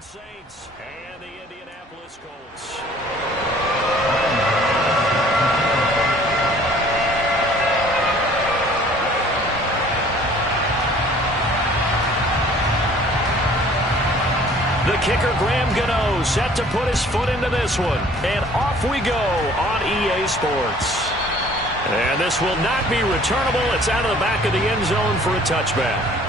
Saints and the Indianapolis Colts. The kicker, Graham Gano, set to put his foot into this one. And off we go on EA Sports. And this will not be returnable. It's out of the back of the end zone for a touchback.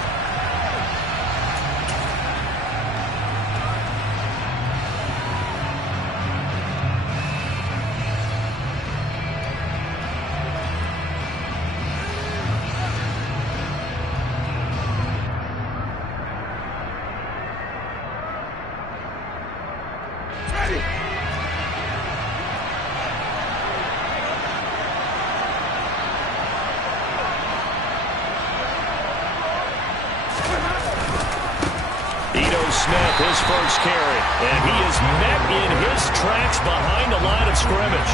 His first carry, and he is met in his tracks behind the line of scrimmage.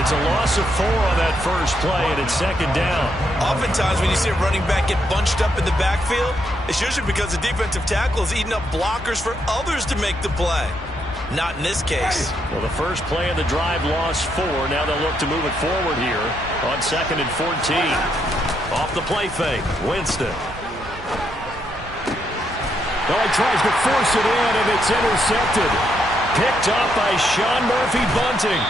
It's a loss of 4 on that first play, and it's second down. Oftentimes when you see a running back get bunched up in the backfield, it's usually because the defensive tackle is eating up blockers for others to make the play. Not in this case. Well, the first play of the drive lost 4. Now they'll look to move it forward here on 2nd and 14. Off the play fake, Winston. Well, he tries to force it in, and it's intercepted. Picked off by Sean Murphy-Bunting.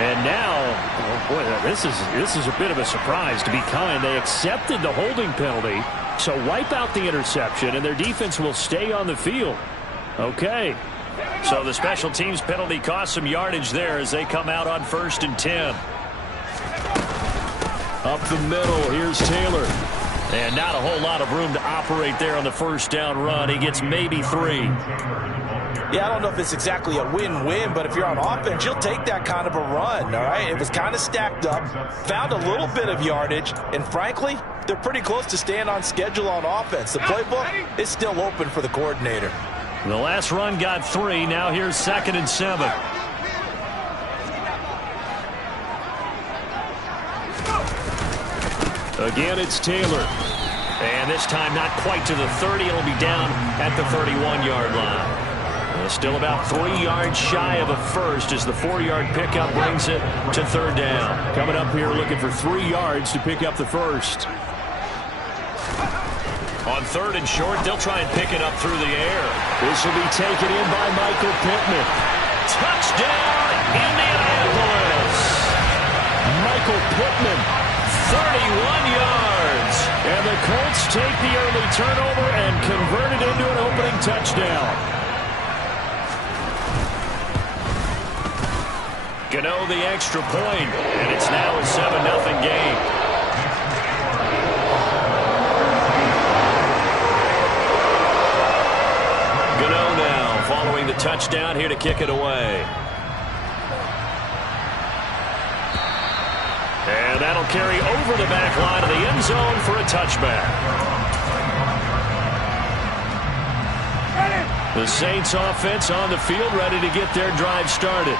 And now, oh boy, this is a bit of a surprise, to be kind. They accepted the holding penalty, so wipe out the interception, and their defense will stay on the field. Okay. So the special teams penalty cost some yardage there as they come out on 1st and 10. Up the middle, here's Taylor. And not a whole lot of room to operate there on the first down run. He gets maybe 3. Yeah, I don't know if it's exactly a win-win, but if you're on offense, you'll take that kind of a run, all right? It was kind of stacked up, found a little bit of yardage, and frankly, they're pretty close to staying on schedule on offense. The playbook is still open for the coordinator. The last run got 3. Now here's 2nd and 7. Again, it's Taylor. And this time not quite to the 30. It'll be down at the 31-yard line. Still about 3 yards shy of a first as the 4-yard pickup brings it to 3rd down. Coming up here looking for 3 yards to pick up the first. On 3rd and short, they'll try and pick it up through the air. This will be taken in by Michael Pittman. Touchdown, Indianapolis! Michael Pittman. 31 yards. And the Colts take the early turnover and convert it into an opening touchdown. Gano the extra point, and it's now a 7-0 game. Gano now following the touchdown here to kick it away. And that'll carry over the back line of the end zone for a touchback. The Saints offense on the field ready to get their drive started.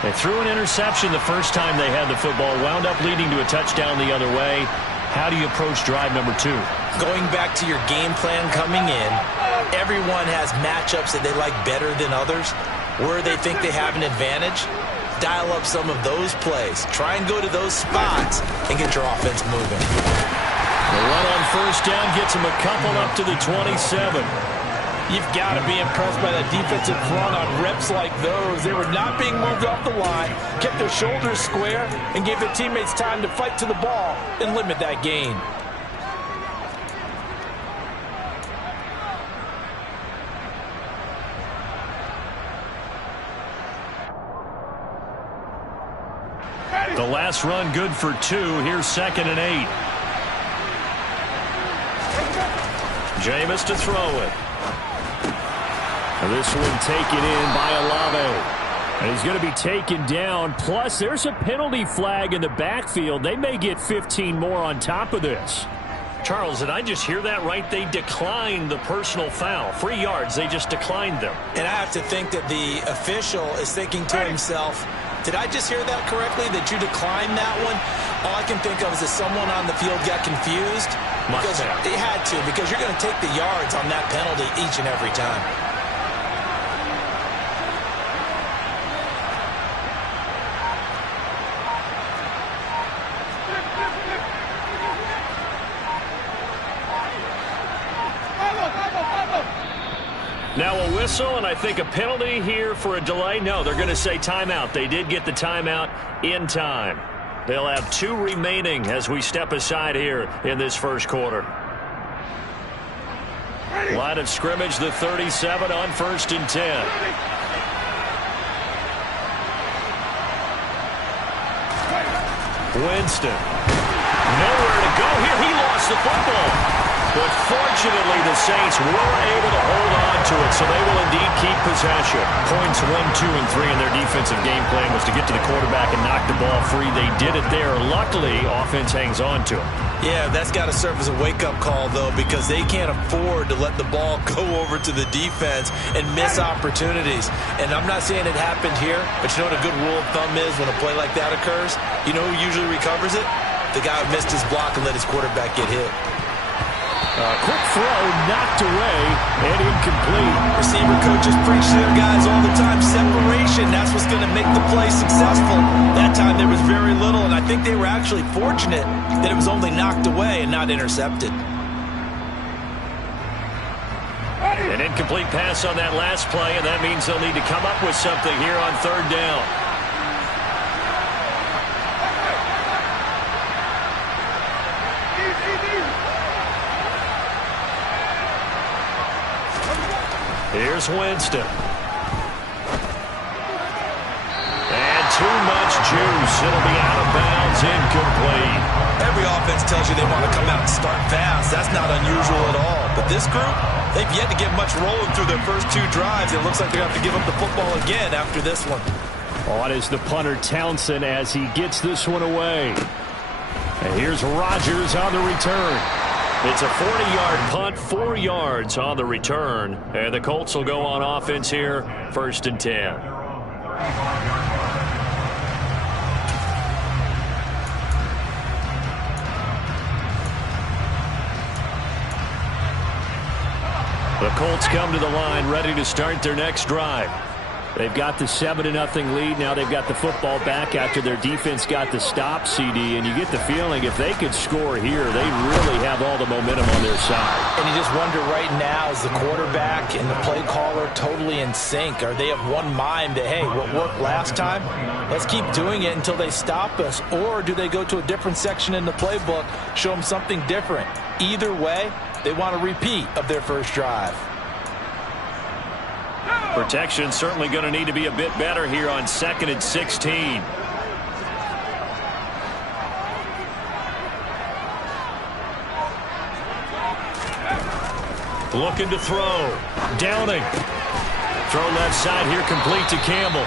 They threw an interception the first time they had the football, wound up leading to a touchdown the other way. How do you approach drive number 2? Going back to your game plan coming in, everyone has matchups that they like better than others. Where they think they have an advantage, dial up some of those plays. Try and go to those spots and get your offense moving. The run on 1st down gets them a couple up to the 27. You've got to be impressed by that defensive front on reps like those. They were not being moved off the line, kept their shoulders square, and gave their teammates time to fight to the ball and limit that gain. The last run good for 2. Here's 2nd and 8. Jameis to throw it. This one taken in by Olave. And he's going to be taken down. Plus, there's a penalty flag in the backfield. They may get 15 more on top of this. Charles, did I just hear that right? They declined the personal foul. 3 yards, they just declined them. And I have to think that the official is thinking to himself, Did I just hear that correctly, that you declined that one? All I can think of is that someone on the field got confused. Because they had to, because you're going to take the yards on that penalty each and every time. Now a whistle, and I think a penalty here for a delay. No, they're going to say timeout. They did get the timeout in time. They'll have 2 remaining as we step aside here in this first quarter. Line of scrimmage, the 37 on 1st and 10. Winston. Nowhere to go here. He lost the football. But fortunately, the Saints were able to hold on to it, so they will indeed keep possession. Points 1, 2, and 3 in their defensive game plan was to get to the quarterback and knock the ball free. They did it there. Luckily, offense hangs on to it. Yeah, that's got to serve as a wake-up call, though, because they can't afford to let the ball go over to the defense and miss opportunities. And I'm not saying it happened here, but you know what a good rule of thumb is when a play like that occurs? You know who usually recovers it? The guy who missed his block and let his quarterback get hit. Quick throw, knocked away, and incomplete. Receiver coaches preach to their guys all the time. Separation, that's what's going to make the play successful. That time there was very little, and I think they were actually fortunate that it was only knocked away and not intercepted. An incomplete pass on that last play, and that means they'll need to come up with something here on 3rd down. Here's Winston. And too much juice. It'll be out of bounds, incomplete. Every offense tells you they want to come out and start fast. That's not unusual at all. But this group, they've yet to get much rolling through their first 2 drives. It looks like they're going to have to give up the football again after this one. On is the punter, Townsend, as he gets this one away. And here's Rodgers on the return. It's a 40-yard punt, 4 yards on the return. And the Colts will go on offense here, 1st and 10. The Colts come to the line, ready to start their next drive. They've got the 7-0 lead. Now they've got the football back after their defense got the stop, CD. And you get the feeling if they could score here, they really have all the momentum on their side. And you just wonder right now, is the quarterback and the play caller totally in sync? Are they of one mind that, hey, what worked last time, let's keep doing it until they stop us? Or do they go to a different section in the playbook, show them something different? Either way, they want a repeat of their first drive. Protection certainly going to need to be a bit better here on 2nd and 16. Looking to throw. Downing. Throw left side here, complete to Campbell.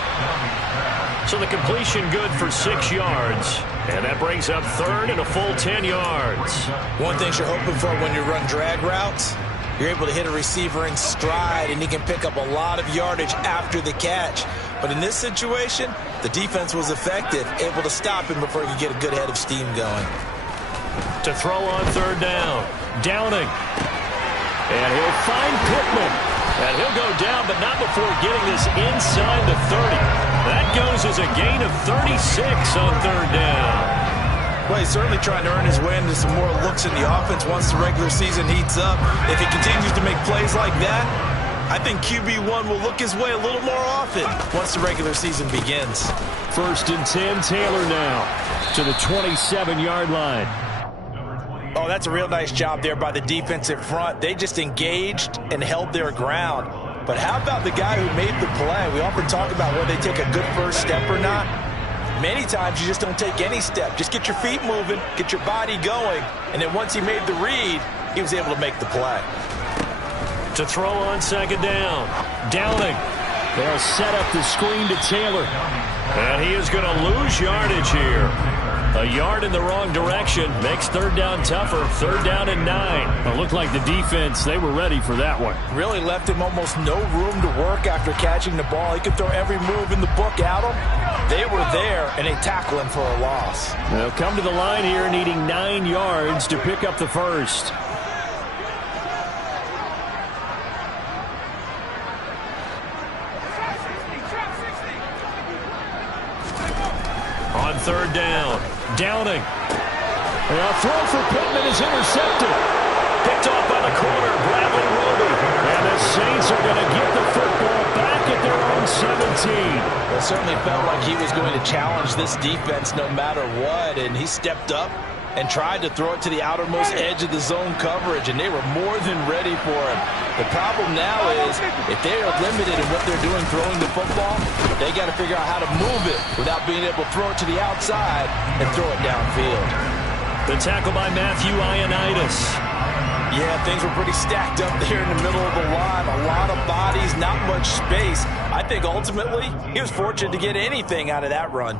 So the completion good for 6 yards. And that brings up 3rd and a full 10 yards. One thing you're hoping for when you run drag routes, you're able to hit a receiver in stride, and he can pick up a lot of yardage after the catch. But in this situation, the defense was effective, able to stop him before he could get a good head of steam going. To throw on 3rd down. Downing. And he'll find Pittman. And he'll go down, but not before getting this inside the 30. That goes as a gain of 36 on 3rd down. Well, he's certainly trying to earn his way into some more looks in the offense once the regular season heats up. If he continues to make plays like that, I think QB1 will look his way a little more often once the regular season begins. 1st and 10, Taylor now to the 27-yard line. Oh, that's a real nice job there by the defensive front. They just engaged and held their ground. But how about the guy who made the play? We often talk about whether they take a good first step or not. Many times you just don't take any step. Just get your feet moving, get your body going, and then once he made the read, he was able to make the play. To throw on 2nd down. Downing. They'll set up the screen to Taylor. And he is going to lose yardage here. A yard in the wrong direction makes third down tougher. Third down and 9. It looked like the defense, they were ready for that one. Really left him almost no room to work after catching the ball. He could throw every move in the book at him. They were there, and they tackle him for a loss. They'll come to the line here needing 9 yards to pick up the first. On third down, Downing. And a throw for Pittman is intercepted. Picked off by the corner, Bradley Roby. And the Saints are going to get the football back at their own 17. It certainly felt like he was going to challenge this defense no matter what, and he stepped up and tried to throw it to the outermost edge of the zone coverage, and they were more than ready for him. The problem now is if they are limited in what they're doing throwing the football, they got to figure out how to move it without being able to throw it to the outside and throw it downfield. The tackle by Matthew Ioannidis. Yeah, things were pretty stacked up there in the middle of the line. A lot of bodies, not much space. I think ultimately he was fortunate to get anything out of that run.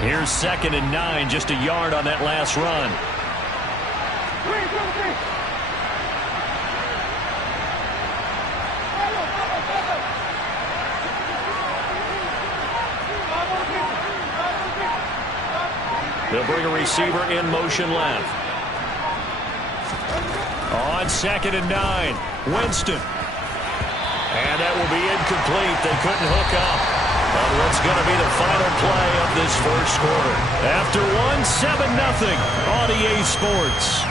Here's 2nd and 9, just a yard on that last run. They'll bring a receiver in motion left. On 2nd and 9, Winston. And that will be incomplete. They couldn't hook up on what's going to be the final play of this first quarter. After 7-0 on EA Sports.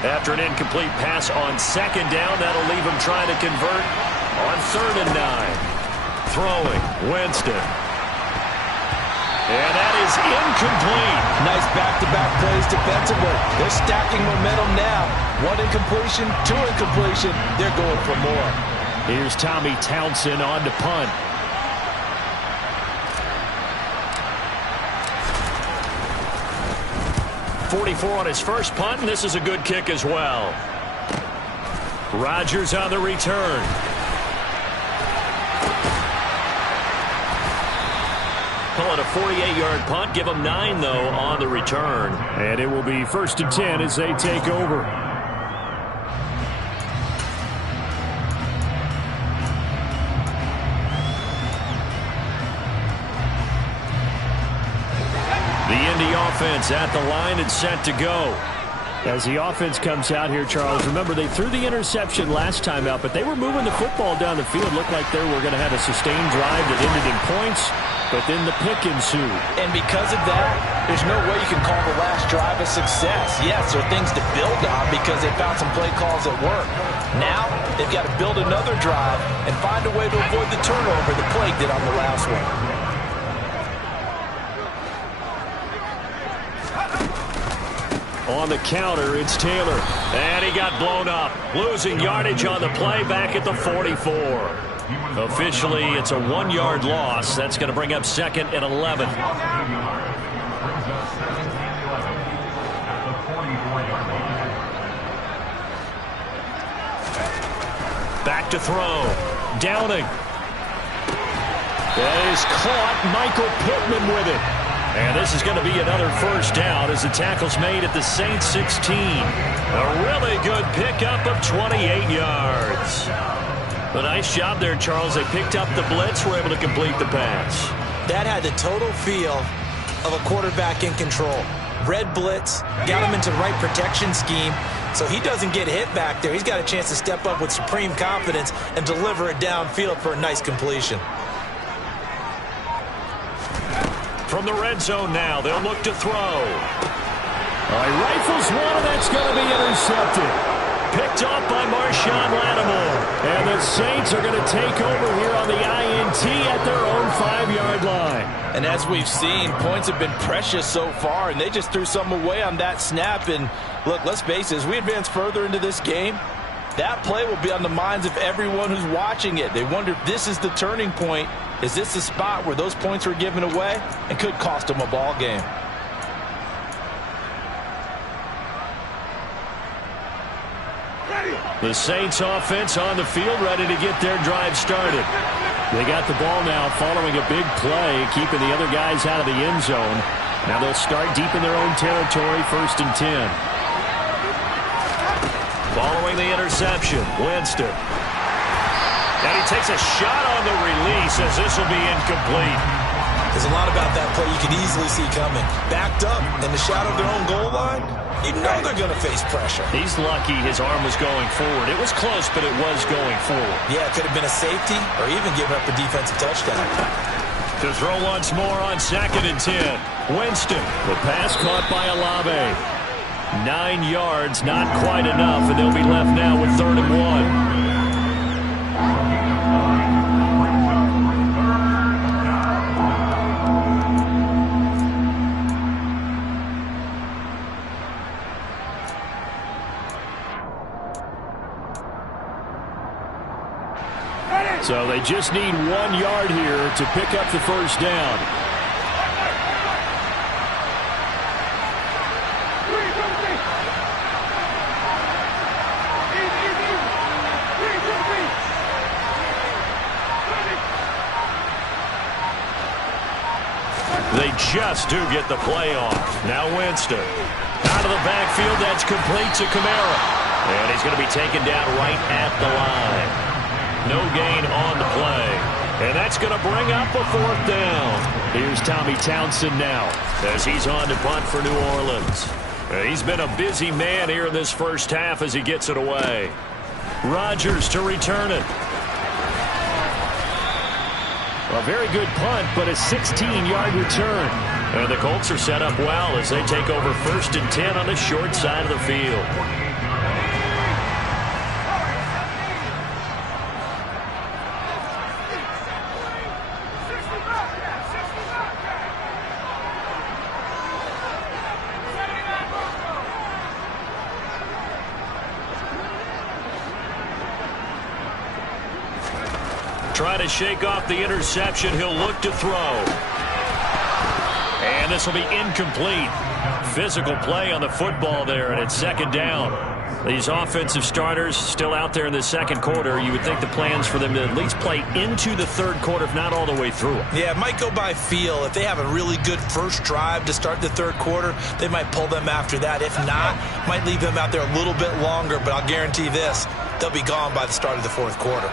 After an incomplete pass on 2nd down, that'll leave him trying to convert on 3rd and 9. Throwing, Winston. And that is incomplete. Nice back-to-back plays defensively. They're stacking momentum now. 1 incompletion, 2 incompletion. They're going for more. Here's Tommy Townsend on to punt. .44 on his first punt, and this is a good kick as well. Rodgers on the return. Call it a 48-yard punt. Give him 9, though, on the return. And it will be 1st and 10 as they take over. The Indy offense at the line and set to go. As the offense comes out here, Charles, remember they threw the interception last time out, but they were moving the football down the field. Looked like they were going to have a sustained drive that ended in points, but then the pick ensued. And because of that, there's no way you can call the last drive a success. Yes, there are things to build on because they found some play calls that work. Now, they've got to build another drive and find a way to avoid the turnover the play did on the last one. On the counter, it's Taylor. And he got blown up. Losing yardage on the play back at the 44. Officially, it's a 1-yard loss. That's going to bring up 2nd and 11. Back to throw. Downing. That is caught. Michael Pittman with it. And this is going to be another first down as the tackle's made at the Saints 16. A really good pickup of 28 yards. A nice job there, Charles. They picked up the blitz, were able to complete the pass. That had the total feel of a quarterback in control. Red blitz, got him into the right protection scheme, so he doesn't get hit back there. He's got a chance to step up with supreme confidence and deliver it downfield for a nice completion. From the red zone now, they'll look to throw. All right, rifles one, and that's going to be intercepted. picked off by Marshawn Lattimore. And the Saints are going to take over here on the INT at their own 5-yard line. And as we've seen, points have been precious so far, and they just threw some away on that snap. And look, let's face it, as we advance further into this game, that play will be on the minds of everyone who's watching it. They wonder if this is the turning point. Is this the spot where those points were given away and could cost them a ball game? The Saints offense on the field, ready to get their drive started. They got the ball now following a big play, keeping the other guys out of the end zone. Now they'll start deep in their own territory, 1st and 10. Following the interception, Winston. And he takes a shot on the release as this will be incomplete. There's a lot about that play you can easily see coming. Backed up in the shadow of their own goal line, you know they're going to face pressure. He's lucky his arm was going forward. It was close, but it was going forward. Yeah, it could have been a safety or even giving up a defensive touchdown. To throw once more on 2nd and 10. Winston, the pass caught by Olave. 9 yards, not quite enough, and they'll be left now with 3rd and 1. So they just need 1 yard here to pick up the first down. They just do get the play off. Now Winston. Out of the backfield, that's complete to Kamara. And he's going to be taken down right at the line. No gain on the play. And that's going to bring up a 4th down. Here's Tommy Townsend now as he's on to punt for New Orleans. He's been a busy man here in this first half as he gets it away. Rodgers to return it. A very good punt, but a 16-yard return. And the Colts are set up well as they take over 1st and 10 on the short side of the field. Trying to shake off the interception. He'll look to throw. And this will be incomplete. Physical play on the football there, and it's 2nd down. These offensive starters still out there in the 2nd quarter. You would think the plans for them to at least play into the 3rd quarter, if not all the way through. Yeah, it might go by feel. If they have a really good first drive to start the 3rd quarter, they might pull them after that. If not, might leave them out there a little bit longer, but I'll guarantee this, they'll be gone by the start of the 4th quarter.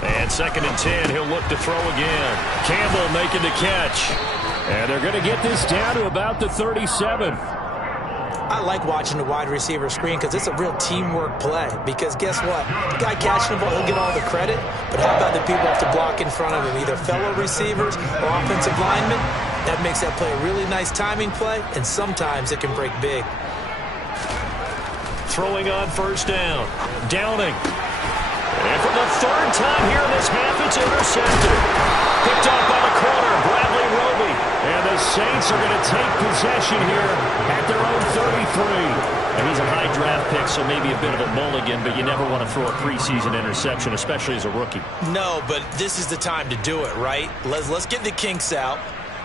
And 2nd and 10, he'll look to throw again. Campbell making the catch. And they're going to get this down to about the 37. I like watching the wide receiver screen because it's a real teamwork play. Because guess what? The guy catching the ball, he'll get all the credit. But how about the people have to block in front of him, either fellow receivers or offensive linemen? That makes that play a really nice timing play, and sometimes it can break big. Throwing on 1st down. Downing. And for the 3rd time here in this half, it's intercepted. Picked off by the corner, Bradley Roby. And the Saints are going to take possession here at their own 33. And he's a high draft pick, so maybe a bit of a mulligan, but you never want to throw a preseason interception, especially as a rookie. No, but this is the time to do it, right? Let's get the kinks out.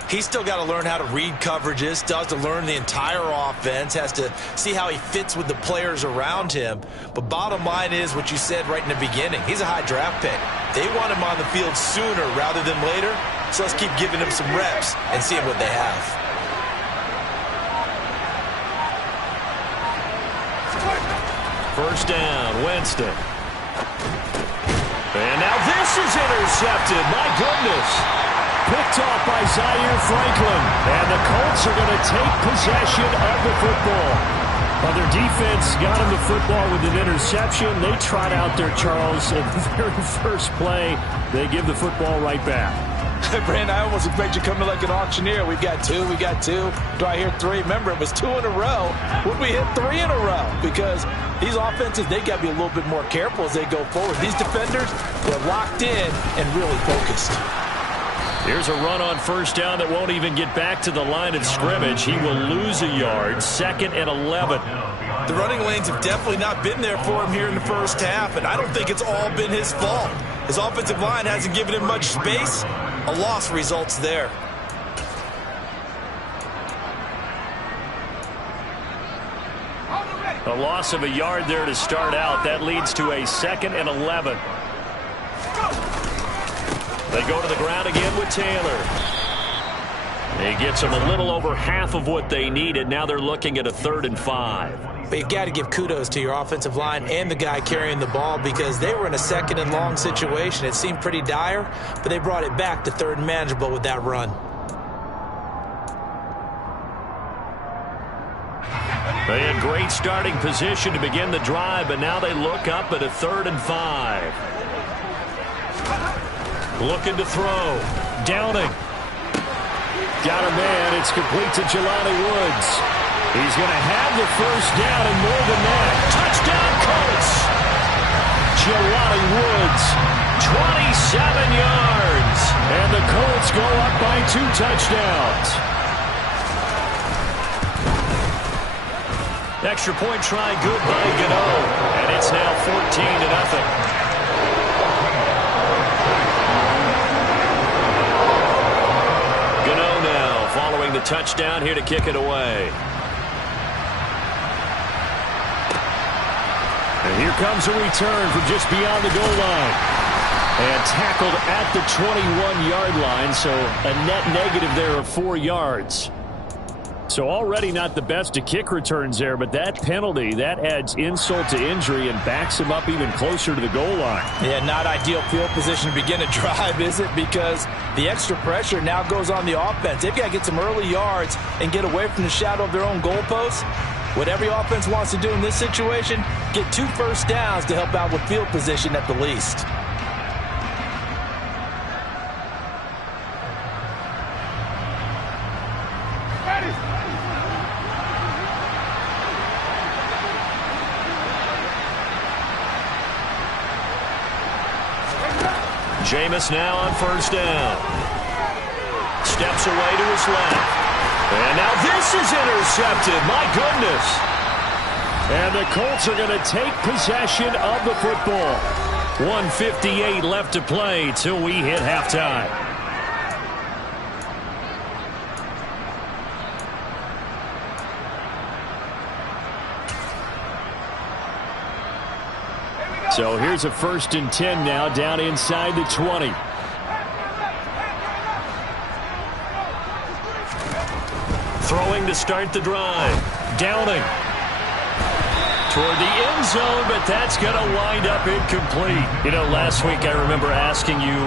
He's still got to learn how to read coverages, still has to learn the entire offense, has to see how he fits with the players around him. But bottom line is what you said right in the beginning. He's a high draft pick. They want him on the field sooner rather than later, so let's keep giving him some reps and seeing what they have. First down, Winston. And now this is intercepted. My goodness. Picked off by Zaire Franklin. And the Colts are going to take possession of the football. Well, their defense got him the football with an interception. They trot out there, Charles, in the very first play. They give the football right back. Brandon, I almost expect you coming like an auctioneer. We got two. Do I hear three? Remember, it was 2 in a row. Would we hit 3 in a row? Because these offenses, they got to be a little bit more careful as they go forward. These defenders, they're locked in and really focused. Here's a run on first down that won't even get back to the line of scrimmage. He will lose a yard. 2nd and 11. The running lanes have definitely not been there for him here in the first half, and I don't think it's all been his fault. His offensive line hasn't given him much space. A loss results there. A loss of a yard there to start out. That leads to a 2nd and 11. They go to the ground again with Taylor. He gets them a little over half of what they needed. Now they're looking at a 3rd and 5. But you've got to give kudos to your offensive line and the guy carrying the ball because they were in a 2nd and long situation. It seemed pretty dire, but they brought it back to 3rd and manageable with that run. They had great starting position to begin the drive, but now they look up at a 3rd and 5. Looking to throw. Downing. Got a man. It's complete to Jelani Woods. He's going to have the first down and more than that. Touchdown, Colts. Jelani Woods, 27 yards. And the Colts go up by 2 touchdowns. Extra point try good by Gano. And it's now 14-0. Following the touchdown here to kick it away. And here comes a return from just beyond the goal line. And tackled at the 21-yard line, so a net negative there of 4 yards. So already not the best of kick returns there, but that penalty, that adds insult to injury and backs him up even closer to the goal line. Yeah, not ideal field position to begin a drive, is it? Because the extra pressure now goes on the offense. They've got to get some early yards and get away from the shadow of their own goalposts. What every offense wants to do in this situation, get 2 first downs to help out with field position at the least. Jameis now on first down. Steps away to his left. And now this is intercepted. My goodness. And the Colts are going to take possession of the football. 1:58 left to play till we hit halftime. So here's a 1st and 10 now down inside the 20. Throwing to start the drive. Downing. Toward the end zone, but that's going to wind up incomplete. You know, last week I remember asking you,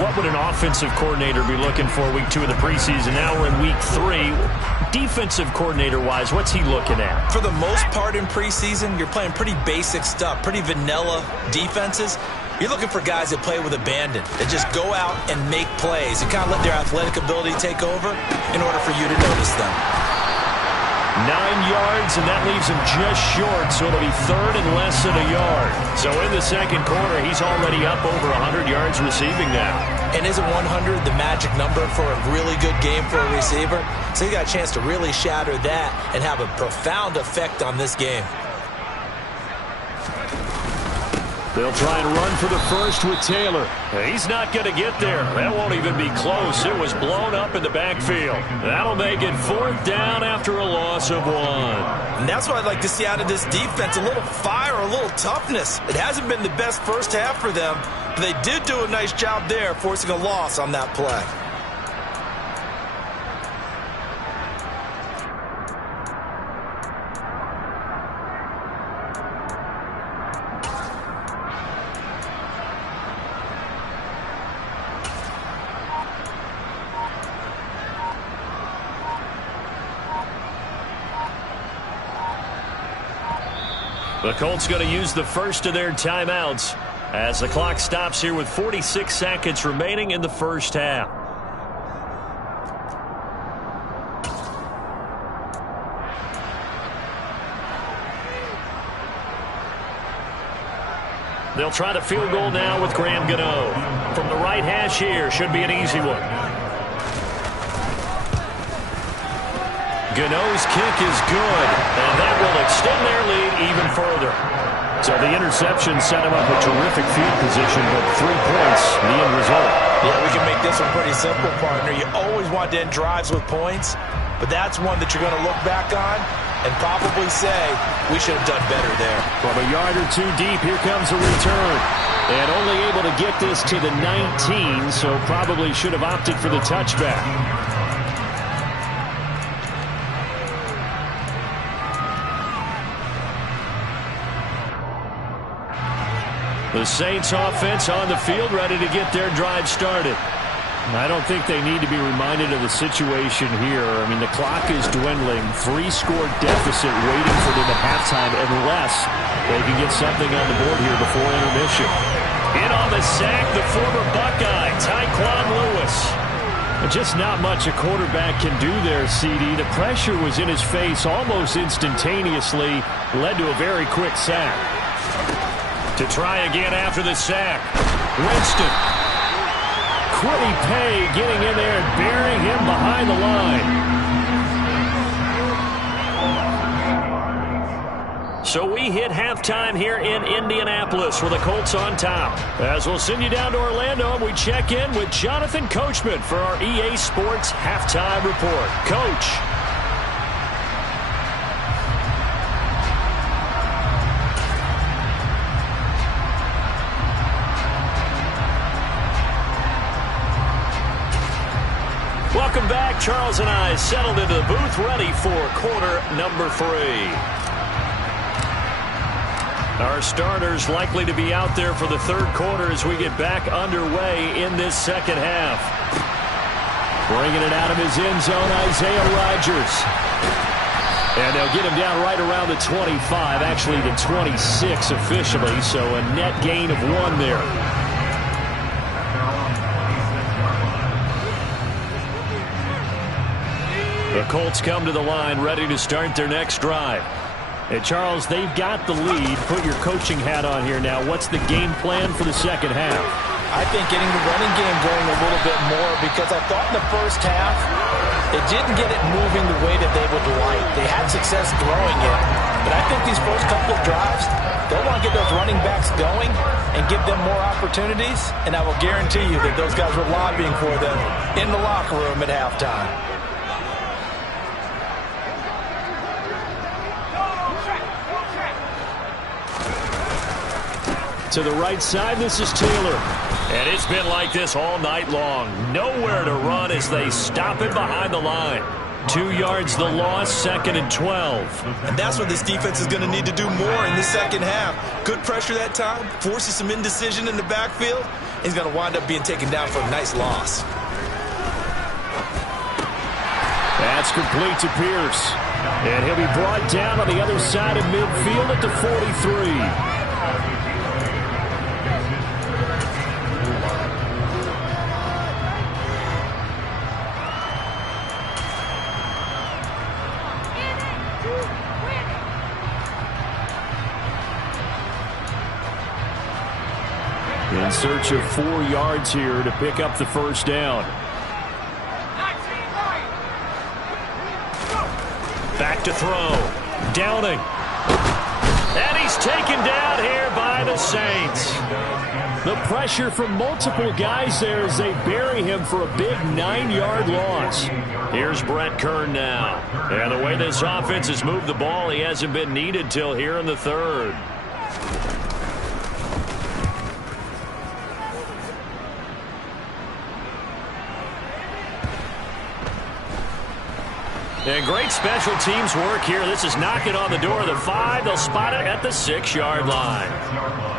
what would an offensive coordinator be looking for week 2 of the preseason? Now we're in week 3. Defensive coordinator-wise, what's he looking at? For the most part in preseason, you're playing pretty basic stuff, pretty vanilla defenses. You're looking for guys that play with abandon, that just go out and make plays and kind of let their athletic ability take over in order for you to notice them. 9 yards, and that leaves him just short, so it'll be 3rd and less than a yard. So in the second quarter, he's already up over 100 yards receiving now. And isn't 100 the magic number for a really good game for a receiver? So he got a chance to really shatter that and have a profound effect on this game. They'll try and run for the first with Taylor. He's not going to get there. That won't even be close. It was blown up in the backfield. That'll make it 4th down after a loss of 1. And that's what I'd like to see out of this defense, a little fire, a little toughness. It hasn't been the best first half for them, but they did do a nice job there, forcing a loss on that play. The Colts going to use the first of their timeouts as the clock stops here with 46 seconds remaining in the first half. They'll try the field goal now with Graham Gano. From the right hash here, should be an easy one. Gano's kick is good, and that will extend their lead even further. So the interception set him up a terrific field position, but 3 points, the end result. Yeah, we can make this one pretty simple, partner. You always want to end drives with points, but that's one that you're going to look back on and probably say, we should have done better there. From a yard or two deep, here comes a return. And only able to get this to the 19, so probably should have opted for the touchback. The Saints offense on the field, ready to get their drive started. I don't think they need to be reminded of the situation here. I mean, the clock is dwindling. 3-score deficit waiting for them at halftime unless they can get something on the board here before intermission. In on the sack, the former Buckeye, Tyquan Lewis. Just not much a quarterback can do there, CD. The pressure was in his face almost instantaneously, led to a very quick sack. To try again after the sack, Winston. Quiddy Pay getting in there and burying him behind the line. So we hit halftime here in Indianapolis with the Colts on top. As we'll send you down to Orlando, we check in with Jonathan Coachman for our EA Sports Halftime Report. Coach. Welcome back. Charles and I settled into the booth, ready for quarter number 3. Our starters likely to be out there for the third quarter as we get back underway in this second half. Bringing it out of his end zone, Isaiah Rodgers. And they'll get him down right around the 25, actually the 26 officially, so a net gain of 1 there. The Colts come to the line, ready to start their next drive. Hey, Charles, they've got the lead. Put your coaching hat on here now. What's the game plan for the second half? I think getting the running game going a little bit more, because I thought in the first half they didn't get it moving the way that they would like. They had success throwing it, but I think these first couple of drives, they'll want to get those running backs going and give them more opportunities, and I will guarantee you that those guys were lobbying for them in the locker room at halftime. To the right side, this is Taylor. And it's been like this all night long. Nowhere to run as they stop it behind the line. 2 yards the loss, 2nd and 12. And that's what this defense is going to need to do more in the second half. Good pressure that time, forces some indecision in the backfield. He's going to wind up being taken down for a nice loss. That's complete to Pierce. And he'll be brought down on the other side of midfield at the 43. In search of 4 yards here to pick up the first down. Back to throw. Downing. And he's taken down here by the Saints. The pressure from multiple guys there as they bury him for a big 9-yard loss. Here's Brett Kern now. And the way this offense has moved the ball, he hasn't been needed till here in the third. And great special teams work here. This is knocking on the door of the 5. They'll spot it at the 6-yard line.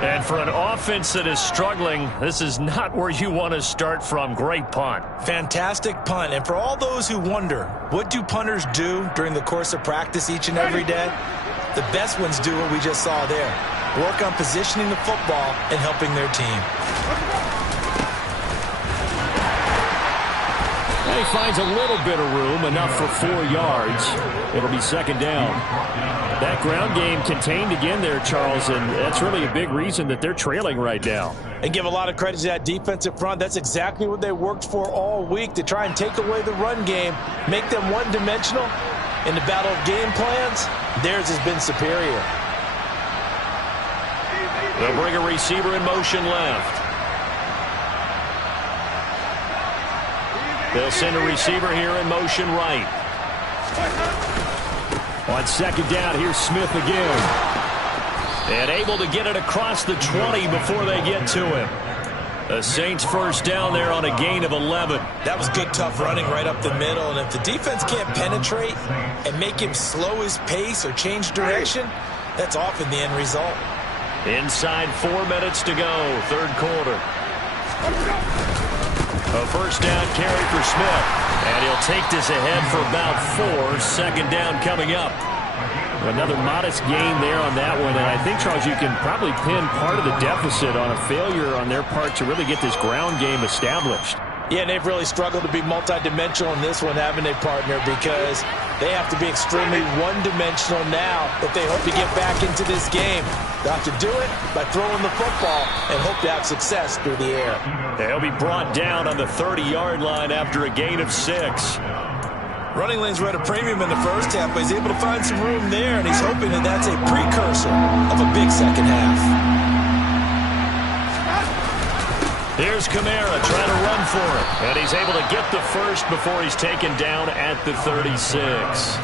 And for an offense that is struggling, this is not where you want to start from. Great punt. Fantastic punt. And for all those who wonder, what do punters do during the course of practice each and every day? The best ones do what we just saw there. Work on positioning the football and helping their team. And he finds a little bit of room, enough for 4 yards. It'll be second down. That ground game contained again there, Charles, and that's really a big reason that they're trailing right now. And give a lot of credit to that defensive front. That's exactly what they worked for all week, to try and take away the run game, make them one-dimensional. In the battle of game plans, theirs has been superior. They'll bring a receiver in motion left. They'll send a receiver here in motion right. On second down, here's Smith again. And able to get it across the 20 before they get to him. The Saints first down there on a gain of 11. That was good, tough running right up the middle. And if the defense can't penetrate and make him slow his pace or change direction, that's often the end result. Inside 4 minutes to go, third quarter. A first down carry for Smith. And he'll take this ahead for about 4. Second down coming up. Another modest gain there on that one. And I think, Charles, you can probably pin part of the deficit on a failure on their part to really get this ground game established. Yeah, and they've really struggled to be multidimensional in this one, haven't they, partner? Because they have to be extremely one-dimensional now if they hope to get back into this game. They'll have to do it by throwing the football and hope to have success through the air. They'll be brought down on the 30-yard line after a gain of 6. Running lanes were at a premium in the first half, but he's able to find some room there, and he's hoping that that's a precursor of a big second half. Here's Kamara trying to run for it, and he's able to get the first before he's taken down at the 36.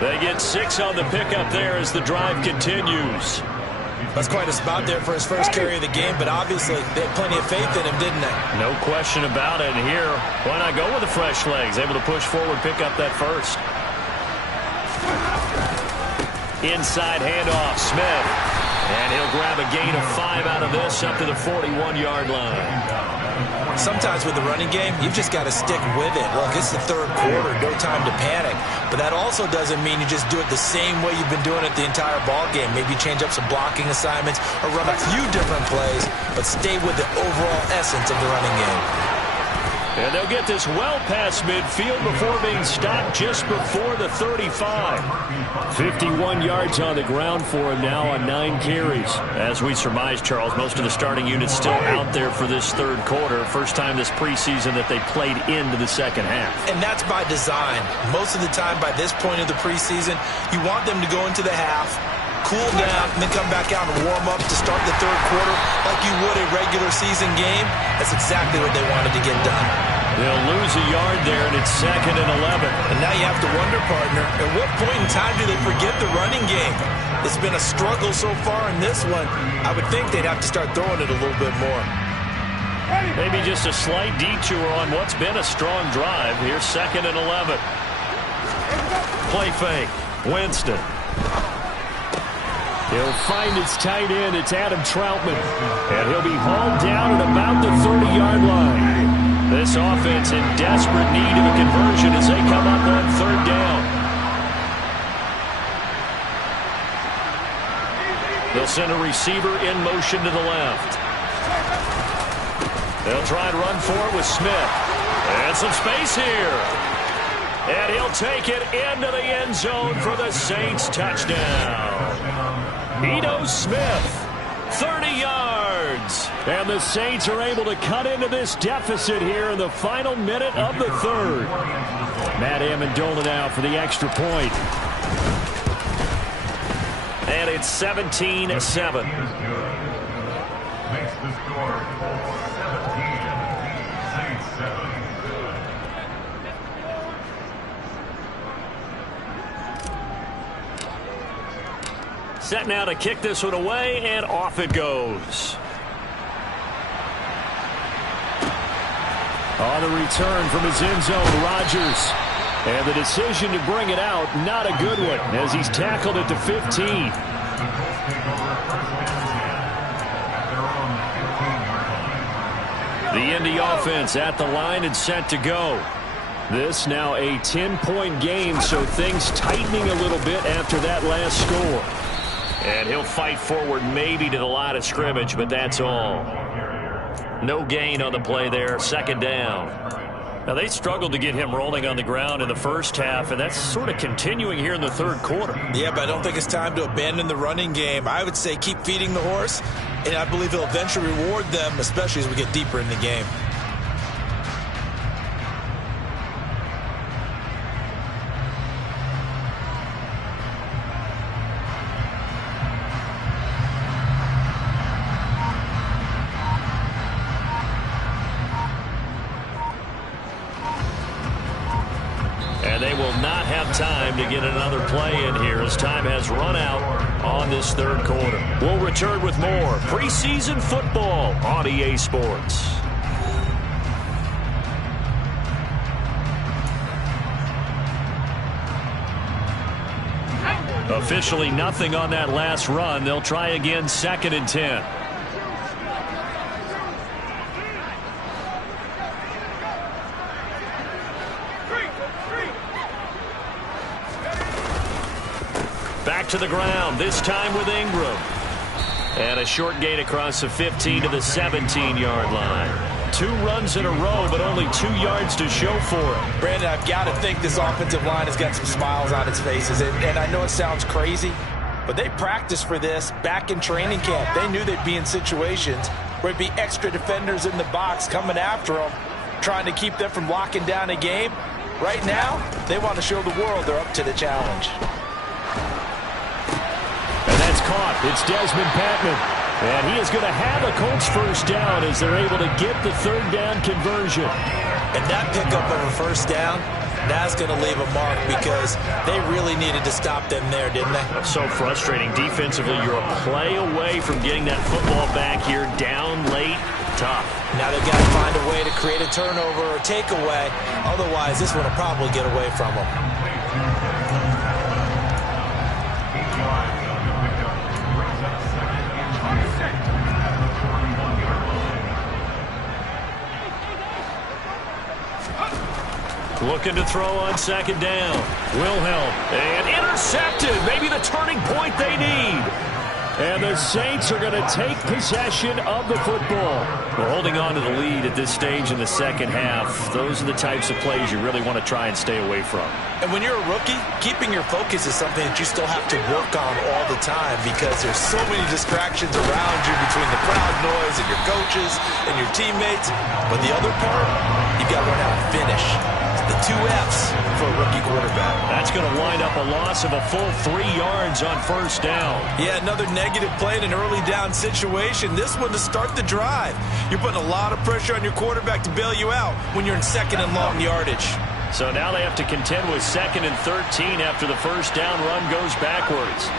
They get 6 on the pickup there as the drive continues. That's quite a spot there for his first carry of the game, but obviously they had plenty of faith in him, didn't they? No question about it. And here, why not go with the fresh legs? Able to push forward, pick up that first. Inside handoff, Smith. And he'll grab a gain of 5 out of this up to the 41-yard line. Sometimes with the running game, you've just got to stick with it. Look, it's the third quarter, no time to panic. But that also doesn't mean you just do it the same way you've been doing it the entire ball game. Maybe change up some blocking assignments or run a few different plays, but stay with the overall essence of the running game. And they'll get this well past midfield before being stopped just before the 35. 51 yards on the ground for him now on 9 carries. As we surmised, Charles, most of the starting units still out there for this third quarter. First time this preseason that they played into the second half. And that's by design. Most of the time by this point of the preseason, you want them to go into the half, cool down, and then come back out and warm up to start the third quarter like you would a regular season game. That's exactly what they wanted to get done. They'll lose a yard there, and it's 2nd and 11. And now you have to wonder, partner, at what point in time do they forget the running game? It's been a struggle so far in this one. I would think they'd have to start throwing it a little bit more. Maybe just a slight detour on what's been a strong drive. Here's 2nd and 11. Play fake. Winston. He'll find his tight end. It's Adam Troutman. And he'll be hauled down at about the 30-yard line. This offense in desperate need of a conversion as they come up on 3rd down. They'll send a receiver in motion to the left. They'll try and run for it with Smith. And some space here. And he'll take it into the end zone for the Saints touchdown. Ito Smith, 30 yards. And the Saints are able to cut into this deficit here in the final minute of the third. Matt Amendola now for the extra point. And it's 17-7. Makes the score 17-7. Set now to kick this one away, and off it goes. On the return from his end zone, Rodgers. And the decision to bring it out, not a good one, as he's tackled at the 15. The Indy offense at the line and set to go. This now a 10-point game, so things tightening a little bit after that last score. And he'll fight forward maybe to the line of scrimmage, but that's all. No gain on the play there, 2nd down. Now, they struggled to get him rolling on the ground in the first half, and that's sort of continuing here in the third quarter. Yeah, but I don't think it's time to abandon the running game. I would say keep feeding the horse, and I believe he'll eventually reward them, especially as we get deeper in the game. And they will not have time to get another play in here as time has run out on this third quarter. We'll return with more preseason football on EA Sports. Officially nothing on that last run. They'll try again, 2nd and 10. Back to the ground, this time with Ingram. And a short gain across the 15 to the 17-yard line. 2 runs in a row, but only 2 yards to show for it. Brandon, I've got to think this offensive line has got some smiles on its faces. And I know it sounds crazy, but they practiced for this back in training camp. They knew they'd be in situations where it'd be extra defenders in the box coming after them, trying to keep them from locking down a game. Right now, they want to show the world they're up to the challenge. And that's caught. It's Desmond Patman. And he is going to have a Colts first down as they're able to get the third down conversion. And that pickup of a first down, that's going to leave a mark because they really needed to stop them there, didn't they? So frustrating. Defensively, you're a play away from getting that football back here down late. Tough. Now they've got to find a way to create a turnover or takeaway. Otherwise, this one will probably get away from them. Looking to throw on 2nd down. Wilhelm. And intercepted. Maybe the turning point they need. And the Saints are going to take possession of the football. We're holding on to the lead at this stage in the second half. Those are the types of plays you really want to try and stay away from. And when you're a rookie, keeping your focus is something that you still have to work on all the time because there's so many distractions around you between the crowd noise and your coaches and your teammates. But the other part, you've got to learn how to finish. The 2 F's for a rookie quarterback. That's going to wind up a loss of a full 3 yards on first down. Yeah, another negative play in an early down situation. This one to start the drive. You're putting a lot of pressure on your quarterback to bail you out when you're in 2nd and long yardage. So now they have to contend with 2nd and 13 after the first down run goes backwards.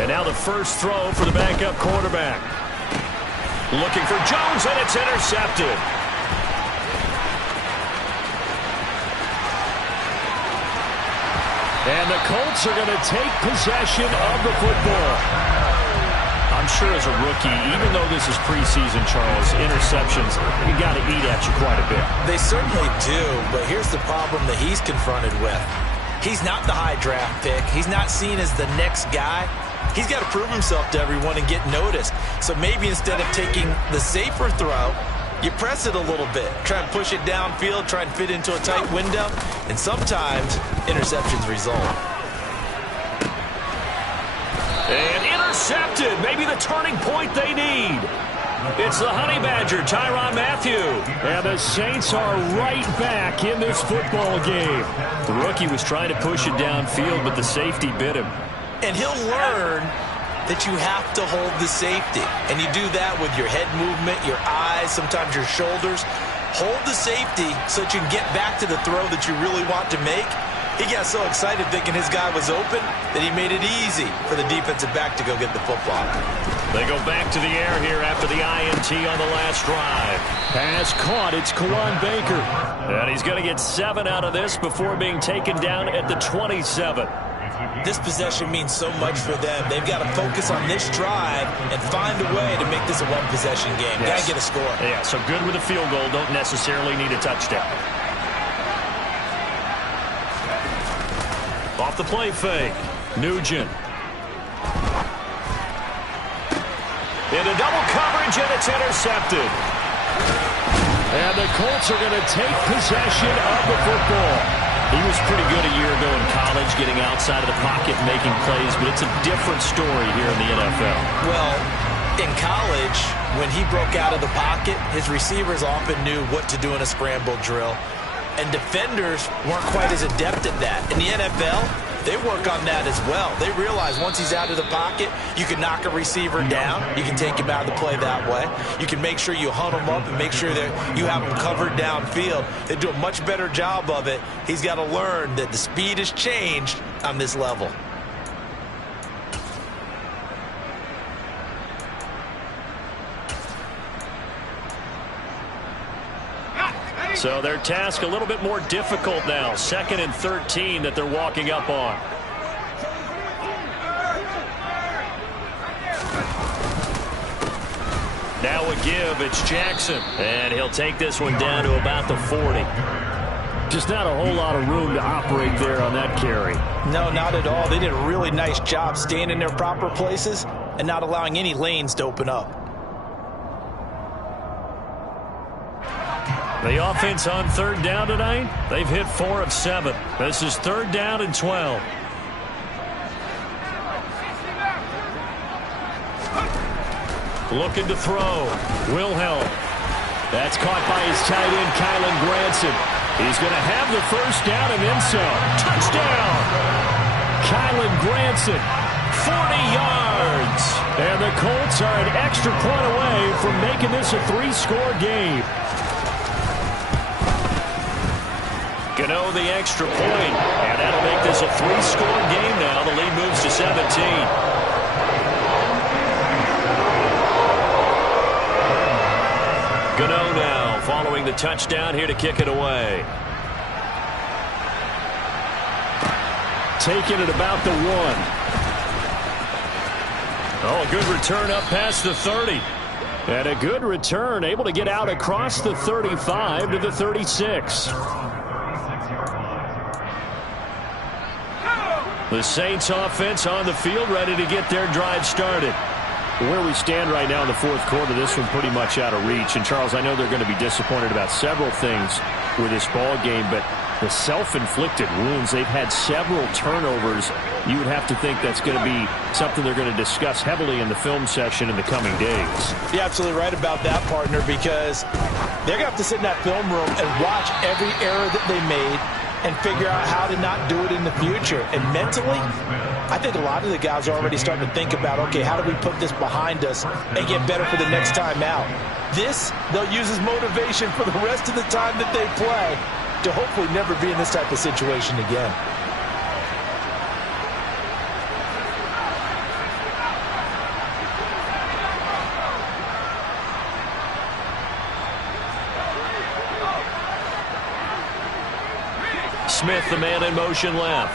And now the first throw for the backup quarterback. Looking for Jones, and it's intercepted. And the Colts are going to take possession of the football. I'm sure as a rookie, even though this is preseason, Charles, interceptions, you got to eat at you quite a bit. They certainly do, but here's the problem that he's confronted with. He's not the high draft pick. He's not seen as the next guy. He's got to prove himself to everyone and get noticed. So maybe instead of taking the safer throw, you press it a little bit. Try and push it downfield, try and fit into a tight window. And sometimes interceptions result. And intercepted. Maybe the turning point they need. It's the Honey Badger, Tyrann Mathieu. And the Saints are right back in this football game. The rookie was trying to push it downfield, but the safety bit him. And he'll learn that you have to hold the safety. And you do that with your head movement, your eyes, sometimes your shoulders. Hold the safety so that you can get back to the throw that you really want to make. He got so excited thinking his guy was open that he made it easy for the defensive back to go get the football. They go back to the air here after the INT on the last drive. Pass caught. It's Kawan Baker. And he's going to get 7 out of this before being taken down at the 27. This possession means so much for them. They've got to focus on this drive and find a way to make this a one-possession game. Got to get a score. Yeah, so good with a field goal. Don't necessarily need a touchdown. Off the play fake. Nugent. Into double coverage, and it's intercepted. And the Colts are going to take possession of the football. He was pretty good a year ago in college, getting outside of the pocket and making plays, but it's a different story here in the NFL. Well, in college, when he broke out of the pocket, his receivers often knew what to do in a scramble drill, and defenders weren't quite as adept at that. In the NFL, they work on that as well. They realize once he's out of the pocket, you can knock a receiver down. You can take him out of the play that way. You can make sure you hunt him up and make sure that you have him covered downfield. They do a much better job of it. He's got to learn that the speed has changed on this level. So their task a little bit more difficult now. 2nd and 13 that they're walking up on. Now a give. It's Jackson. And he'll take this one down to about the 40. Just not a whole lot of room to operate there on that carry. No, not at all. They did a really nice job staying in their proper places and not allowing any lanes to open up. The offense on 3rd down tonight, they've hit 4 of 7. This is 3rd down and 12. Looking to throw. Wilhelm. That's caught by his tight end, Kylan Granson. He's going to have the 1st down and then some. Touchdown! Kylan Granson, 40 yards. And the Colts are an extra point away from making this a 3-score game. Gano the extra point, and that'll make this a 3-score game now. The lead moves to 17. Gano now following the touchdown here to kick it away. Taking it about the 1. Oh, a good return up past the 30. And a good return, able to get out across the 35 to the 36. The Saints offense on the field, ready to get their drive started. Where we stand right now in the 4th quarter, this one pretty much out of reach. And, Charles, I know they're going to be disappointed about several things with this ball game, but the self-inflicted wounds, they've had several turnovers. You would have to think that's going to be something they're going to discuss heavily in the film session in the coming days. You're absolutely right about that, partner, because they're going to have to sit in that film room and watch every error that they made and figure out how to not do it in the future. And mentally, I think a lot of the guys are already starting to think about, okay, how do we put this behind us and get better for the next time out? This, they'll use as motivation for the rest of the time that they play to hopefully never be in this type of situation again. Smith, the man in motion left.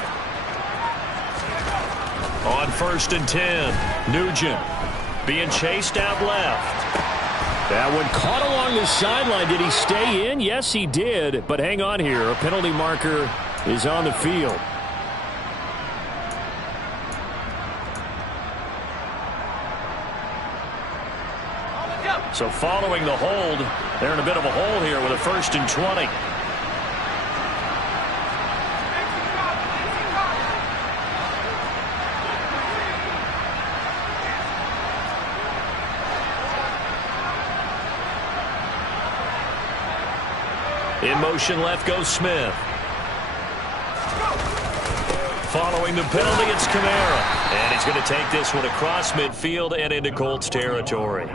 On 1st and 10, Nugent being chased out left. That one caught along the sideline. Did he stay in? Yes, he did. But hang on here. A penalty marker is on the field. So following the hold, they're in a bit of a hole here with a 1st and 20. In motion left goes Smith. Following the penalty, it's Kamara. And he's going to take this one across midfield and into Colts territory.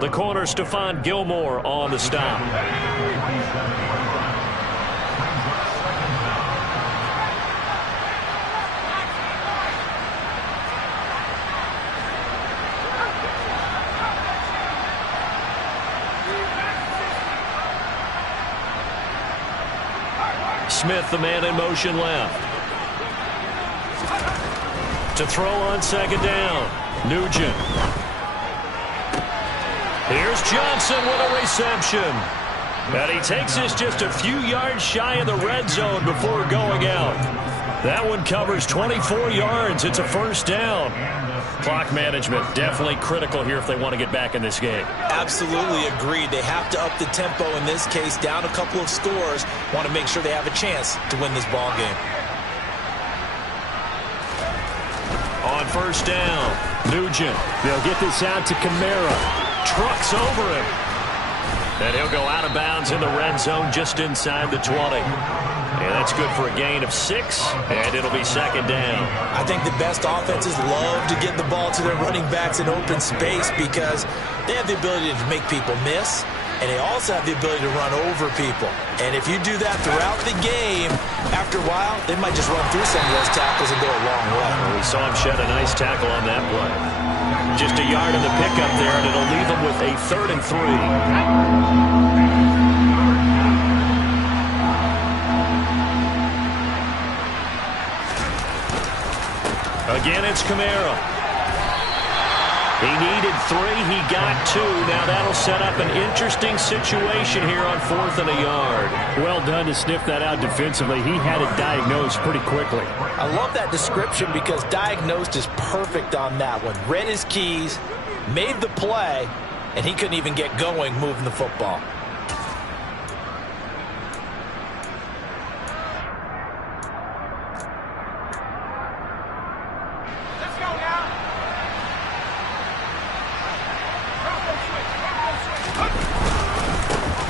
The corner, Stephon Gilmore on the stop. Smith, the man in motion left. To throw on 2nd down. Nugent. Here's Johnson with a reception. And he takes this just a few yards shy of the red zone before going out. That one covers 24 yards. It's a first down. Clock management definitely critical here if they want to get back in this game. Absolutely agreed. They have to up the tempo in this case, down a couple of scores. Want to make sure they have a chance to win this ball game. On first down, Nugent. They'll get this out to Kamara. Trucks over him. And he'll go out of bounds in the red zone just inside the 20. And that's good for a gain of 6, and it'll be second down. I think the best offenses love to get the ball to their running backs in open space because they have the ability to make people miss, and they also have the ability to run over people. And if you do that throughout the game, after a while, they might just run through some of those tackles and go a long way. Well, we saw him shed a nice tackle on that play. Just a yard in the pickup there, and it'll leave him with a 3rd and 3. Again, it's Kamara. He needed 3. He got 2. Now that'll set up an interesting situation here on 4th and a yard. Well done to sniff that out defensively. He had it diagnosed pretty quickly. I love that description because diagnosed is perfect on that one. Read his keys, made the play, and he couldn't even get going moving the football.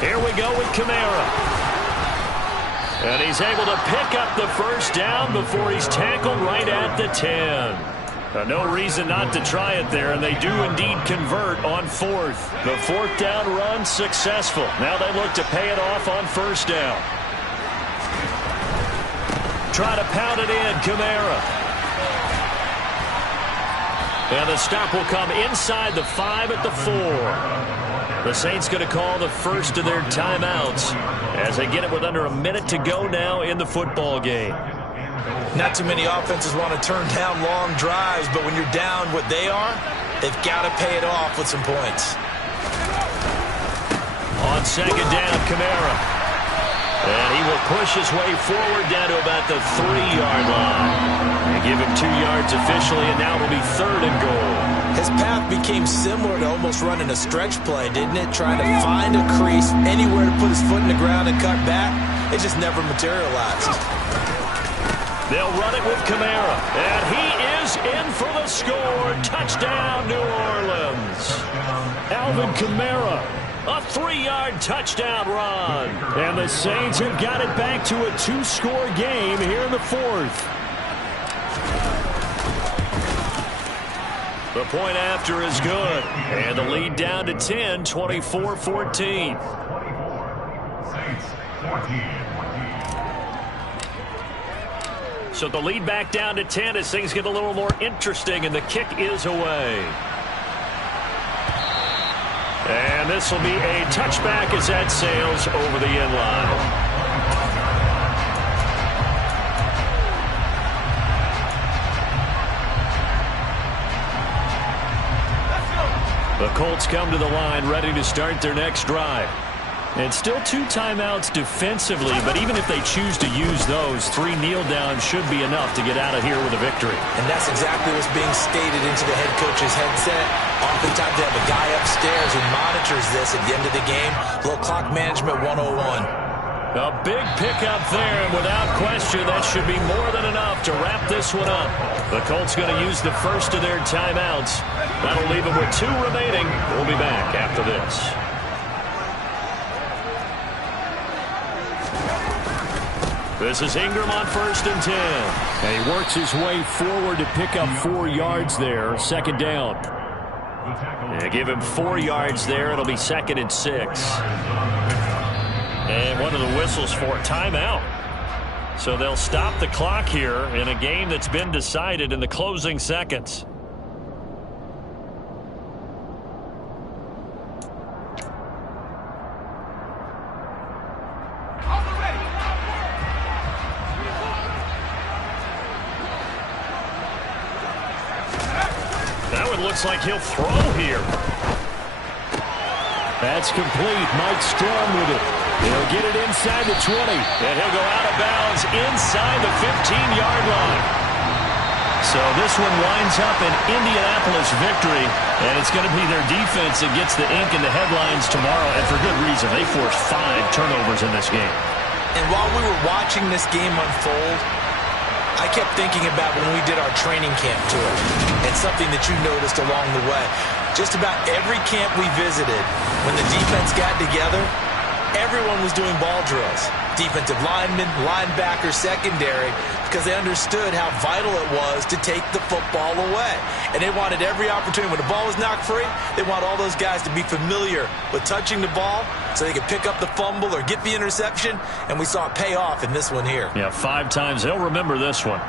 Here we go with Kamara. And he's able to pick up the first down before he's tackled right at the 10. No reason not to try it there, and they do indeed convert on 4th. The 4th down run successful. Now they look to pay it off on first down. Try to pound it in, Kamara. And the stop will come inside the 5 at the 4. The Saints going to call the first of their timeouts as they get it with under a minute to go now in the football game. Not too many offenses want to turn down long drives, but when you're down what they are, they've got to pay it off with some points. On second down, Kamara. And he will push his way forward down to about the 3-yard line. They give him 2 yards officially, and now it'll be 3rd and goal. His path became similar to almost running a stretch play, didn't it? Trying to find a crease, anywhere to put his foot in the ground and cut back. It just never materialized. They'll run it with Kamara. And he is in for the score. Touchdown, New Orleans. Alvin Kamara. A 3-yard touchdown run. And the Saints have got it back to a 2-score game here in the 4th. The point after is good. And the lead down to 10, 24-14. So the lead back down to 10 as things get a little more interesting, and the kick is away. And this will be a touchback as that sails over the end line. The Colts come to the line ready to start their next drive. And still 2 timeouts defensively, but even if they choose to use those, 3 kneel downs should be enough to get out of here with a victory. And that's exactly what's being stated into the head coach's headset. Oftentimes they have a guy upstairs who monitors this at the end of the game. A little clock management 101. A big pickup there, and without question, that should be more than enough to wrap this one up. The Colts going to use the first of their timeouts. That'll leave them with 2 remaining. We'll be back after this. This is Ingram on 1st and 10. And he works his way forward to pick up 4 yards there. Second down. They give him 4 yards there. It'll be 2nd and 6. And one of the whistles for timeout. So they'll stop the clock here in a game that's been decided in the closing seconds. That one looks like he'll throw here. That's complete. Mike Strong with it. He'll get it inside the 20. And he'll go out of bounds inside the 15-yard line. So this one winds up an Indianapolis victory, and it's going to be their defense that gets the ink in the headlines tomorrow, and for good reason. They forced 5 turnovers in this game. And while we were watching this game unfold, I kept thinking about when we did our training camp tour, and something that you noticed along the way. Just about every camp we visited, when the defense got together, everyone was doing ball drills. Defensive linemen, linebackers, secondary, because they understood how vital it was to take the football away. And they wanted every opportunity. When the ball was knocked free, they want all those guys to be familiar with touching the ball so they could pick up the fumble or get the interception. And we saw it pay off in this one here. Yeah, 5 times. They'll remember this one.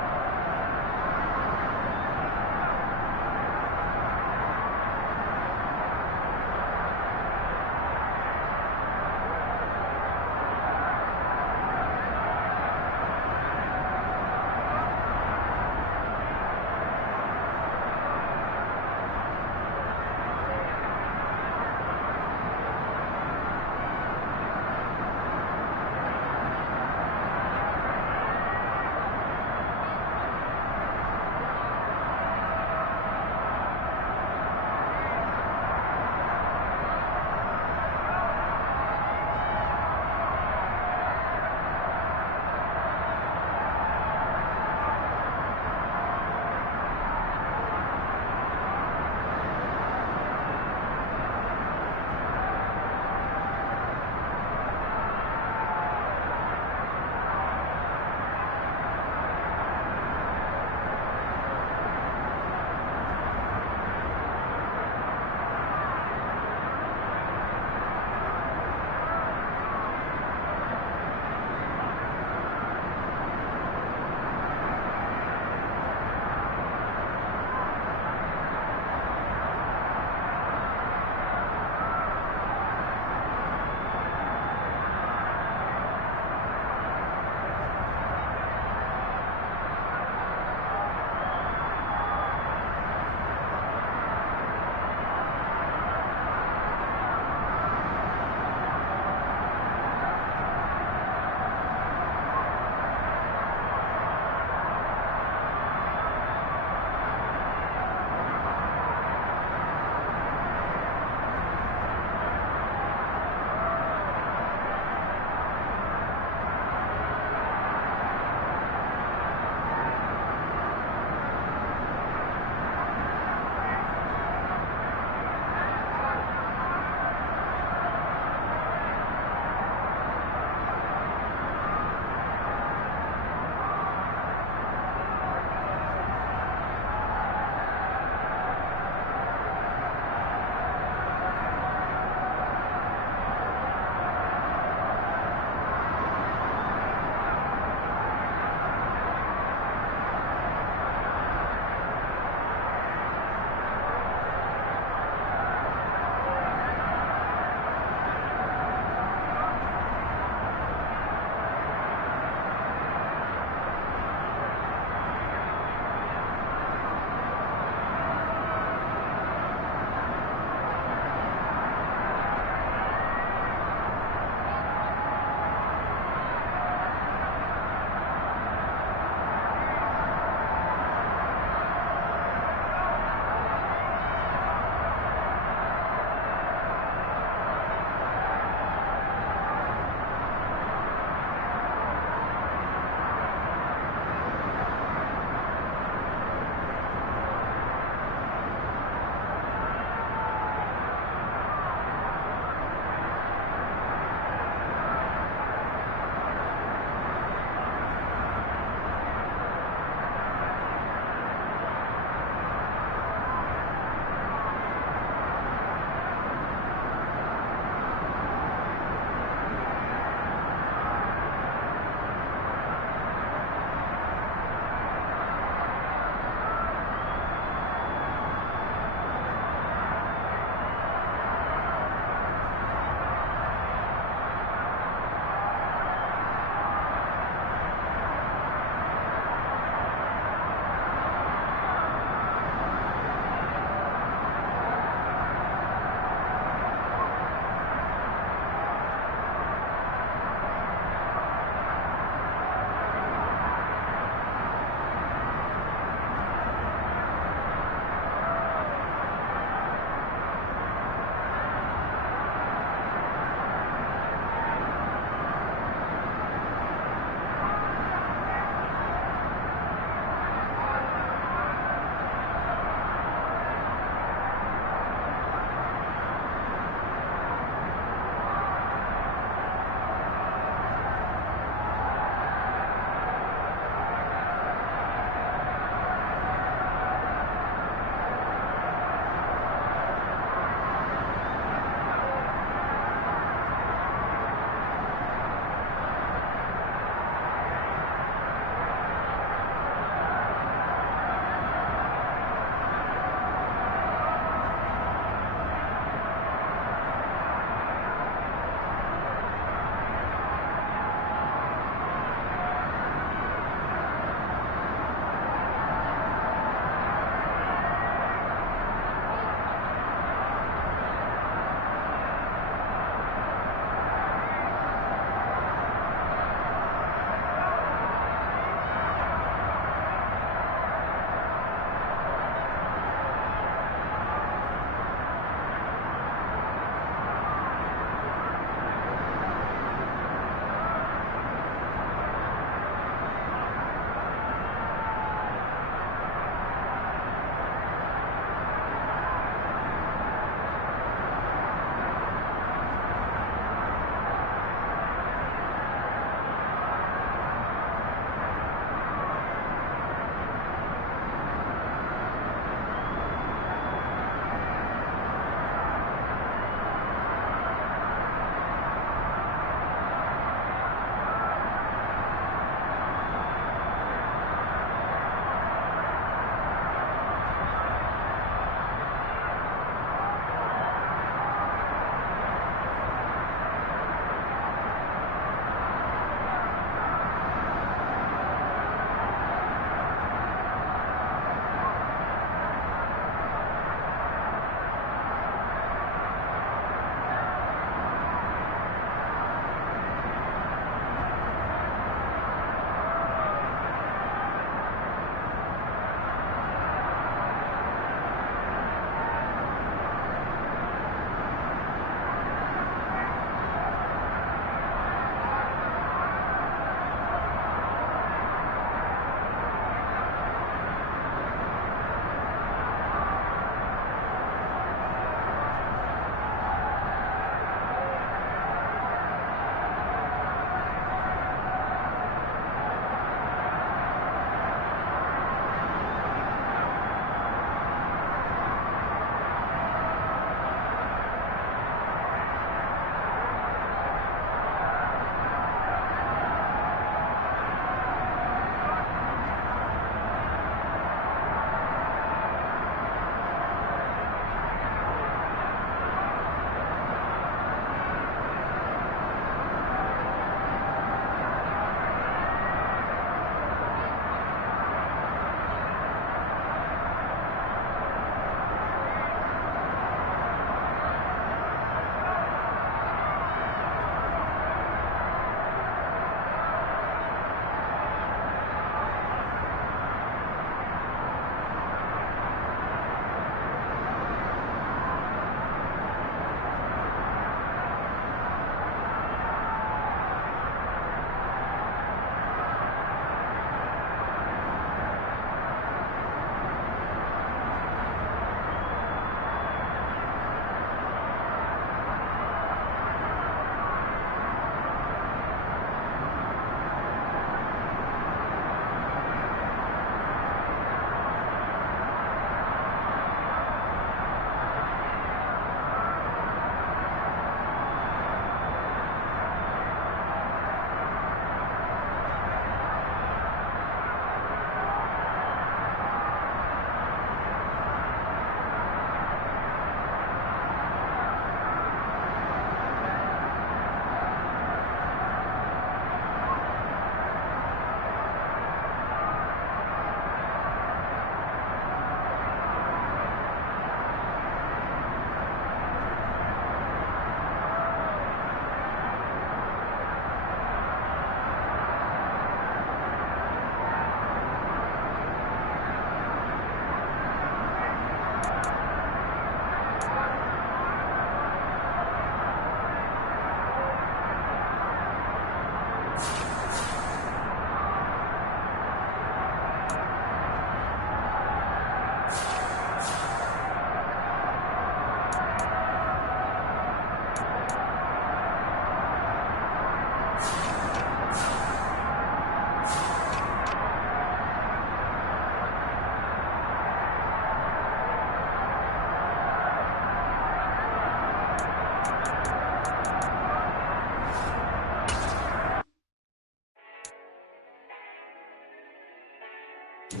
Yeah,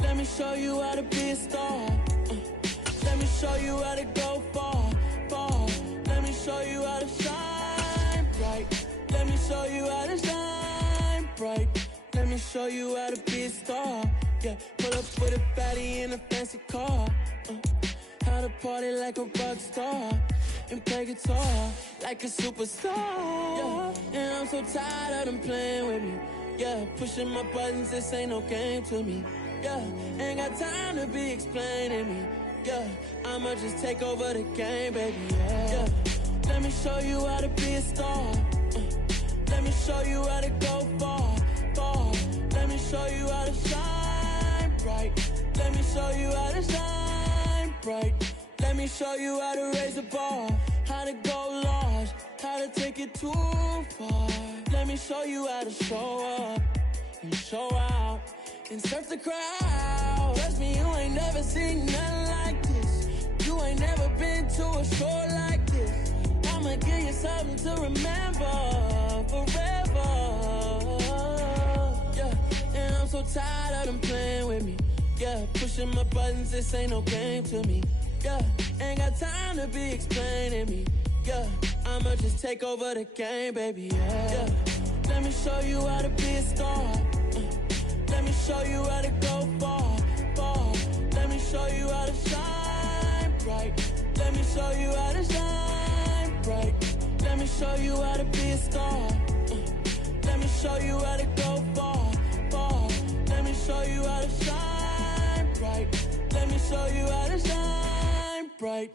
let me show you how to be a star. Let me show you how to go far, far. Let me show you how to shine bright. Let me show you how to shine bright. Let me show you how to be a star. Yeah, pull up with a fatty in a fancy car. How to party like a rock star and play guitar like a superstar. Yeah, and I'm so tired of them playing with me. Yeah, pushing my buttons, this ain't no game to me. Yeah, ain't got time to be explaining me. Yeah, I'ma just take over the game, baby. Yeah, let me show you how to be a star. Let me show you how to go far, far. Let me show you how to shine bright. Let me show you how to shine bright. Let me show you how to raise the bar, how to go large, how to take it too far. Let me show you how to show up and show out and surf the crowd. Trust me, you ain't never seen nothing like this. You ain't never been to a show like this. I'ma give you something to remember forever. Yeah, and I'm so tired of them playing with me. Yeah, pushing my buttons, this ain't no game to me. Yeah, ain't got time to be explaining me. Yeah, I'ma just take over the game, baby. Yeah, let me show you how to be a star. Let me show you how to go far, far. Let me show you how to shine bright. Let me show you how to shine bright. Let me show you how to be a star. Let me show you how to go far, far. Let me show you how to shine bright. Let me show you how to shine bright.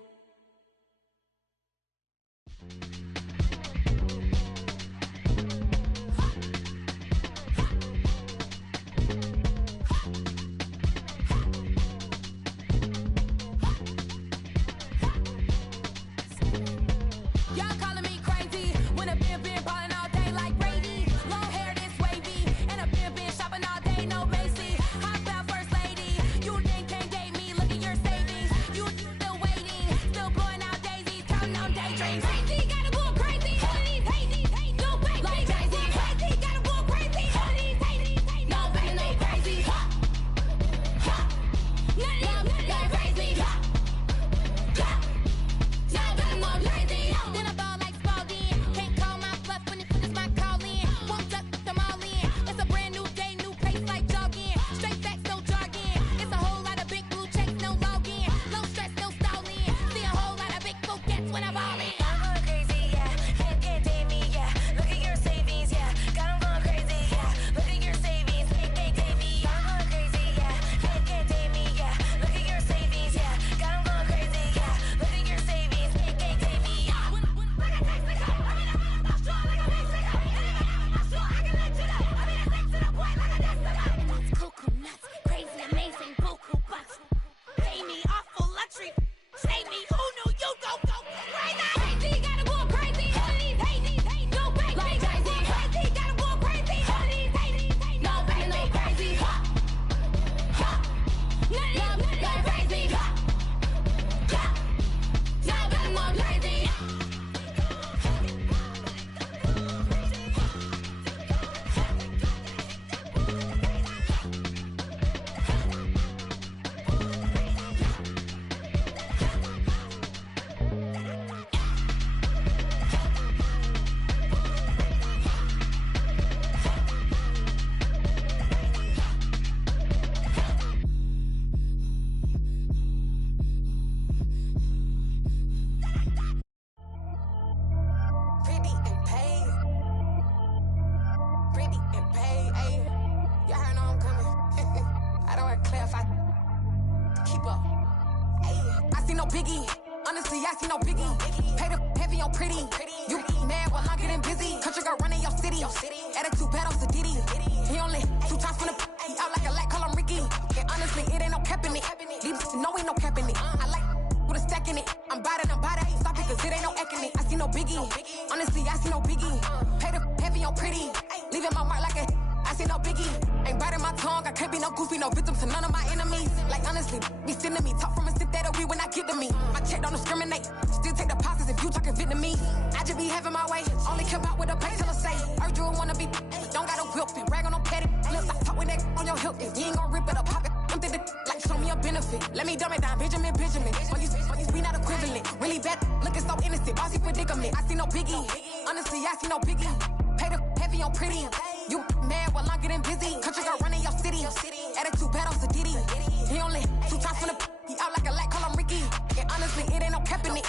Biggie. Honestly, I see no biggie. Pay the heavy on pretty. You mad while I'm getting busy. Country girl running your city. Attitude bad on Diddy. He only 2 times from the he out like a light, call him Ricky. And honestly, it ain't no cap in it. These know ain't no cap in it. I like with a stack in it. I'm about it. Stop it, cause it ain't no acting it. I see no biggie. Honestly, I see no biggie. Pay the heavy on pretty. Leaving my mark like a I see no biggie. Ain't biting my tongue, I can't be no goofy, no victim to none of my enemies. Like honestly, be sending me talk from a sip that we when I get to me. My check don't discriminate, still take deposits if you talking Vietnamese. I just be having my way, only care about what the painkiller say. Heard you wanna be, don't gotta whip it, rag on no petty. Lips, I talk with that on your hip, if you ain't gon' rip it or pop it. I'm thinking like show me a benefit. Let me dumb it down, Benjamin. We not equivalent, really bad, looking so innocent. Bossy predicament, I see no biggie. Honestly, I see no biggie. Pay the heavy on pretty. You mad while I'm getting busy. Country girl running your city. Attitude bad on Sadidi. He only 2 times from the he out like a light, call him Ricky. And honestly, it ain't no cap in it.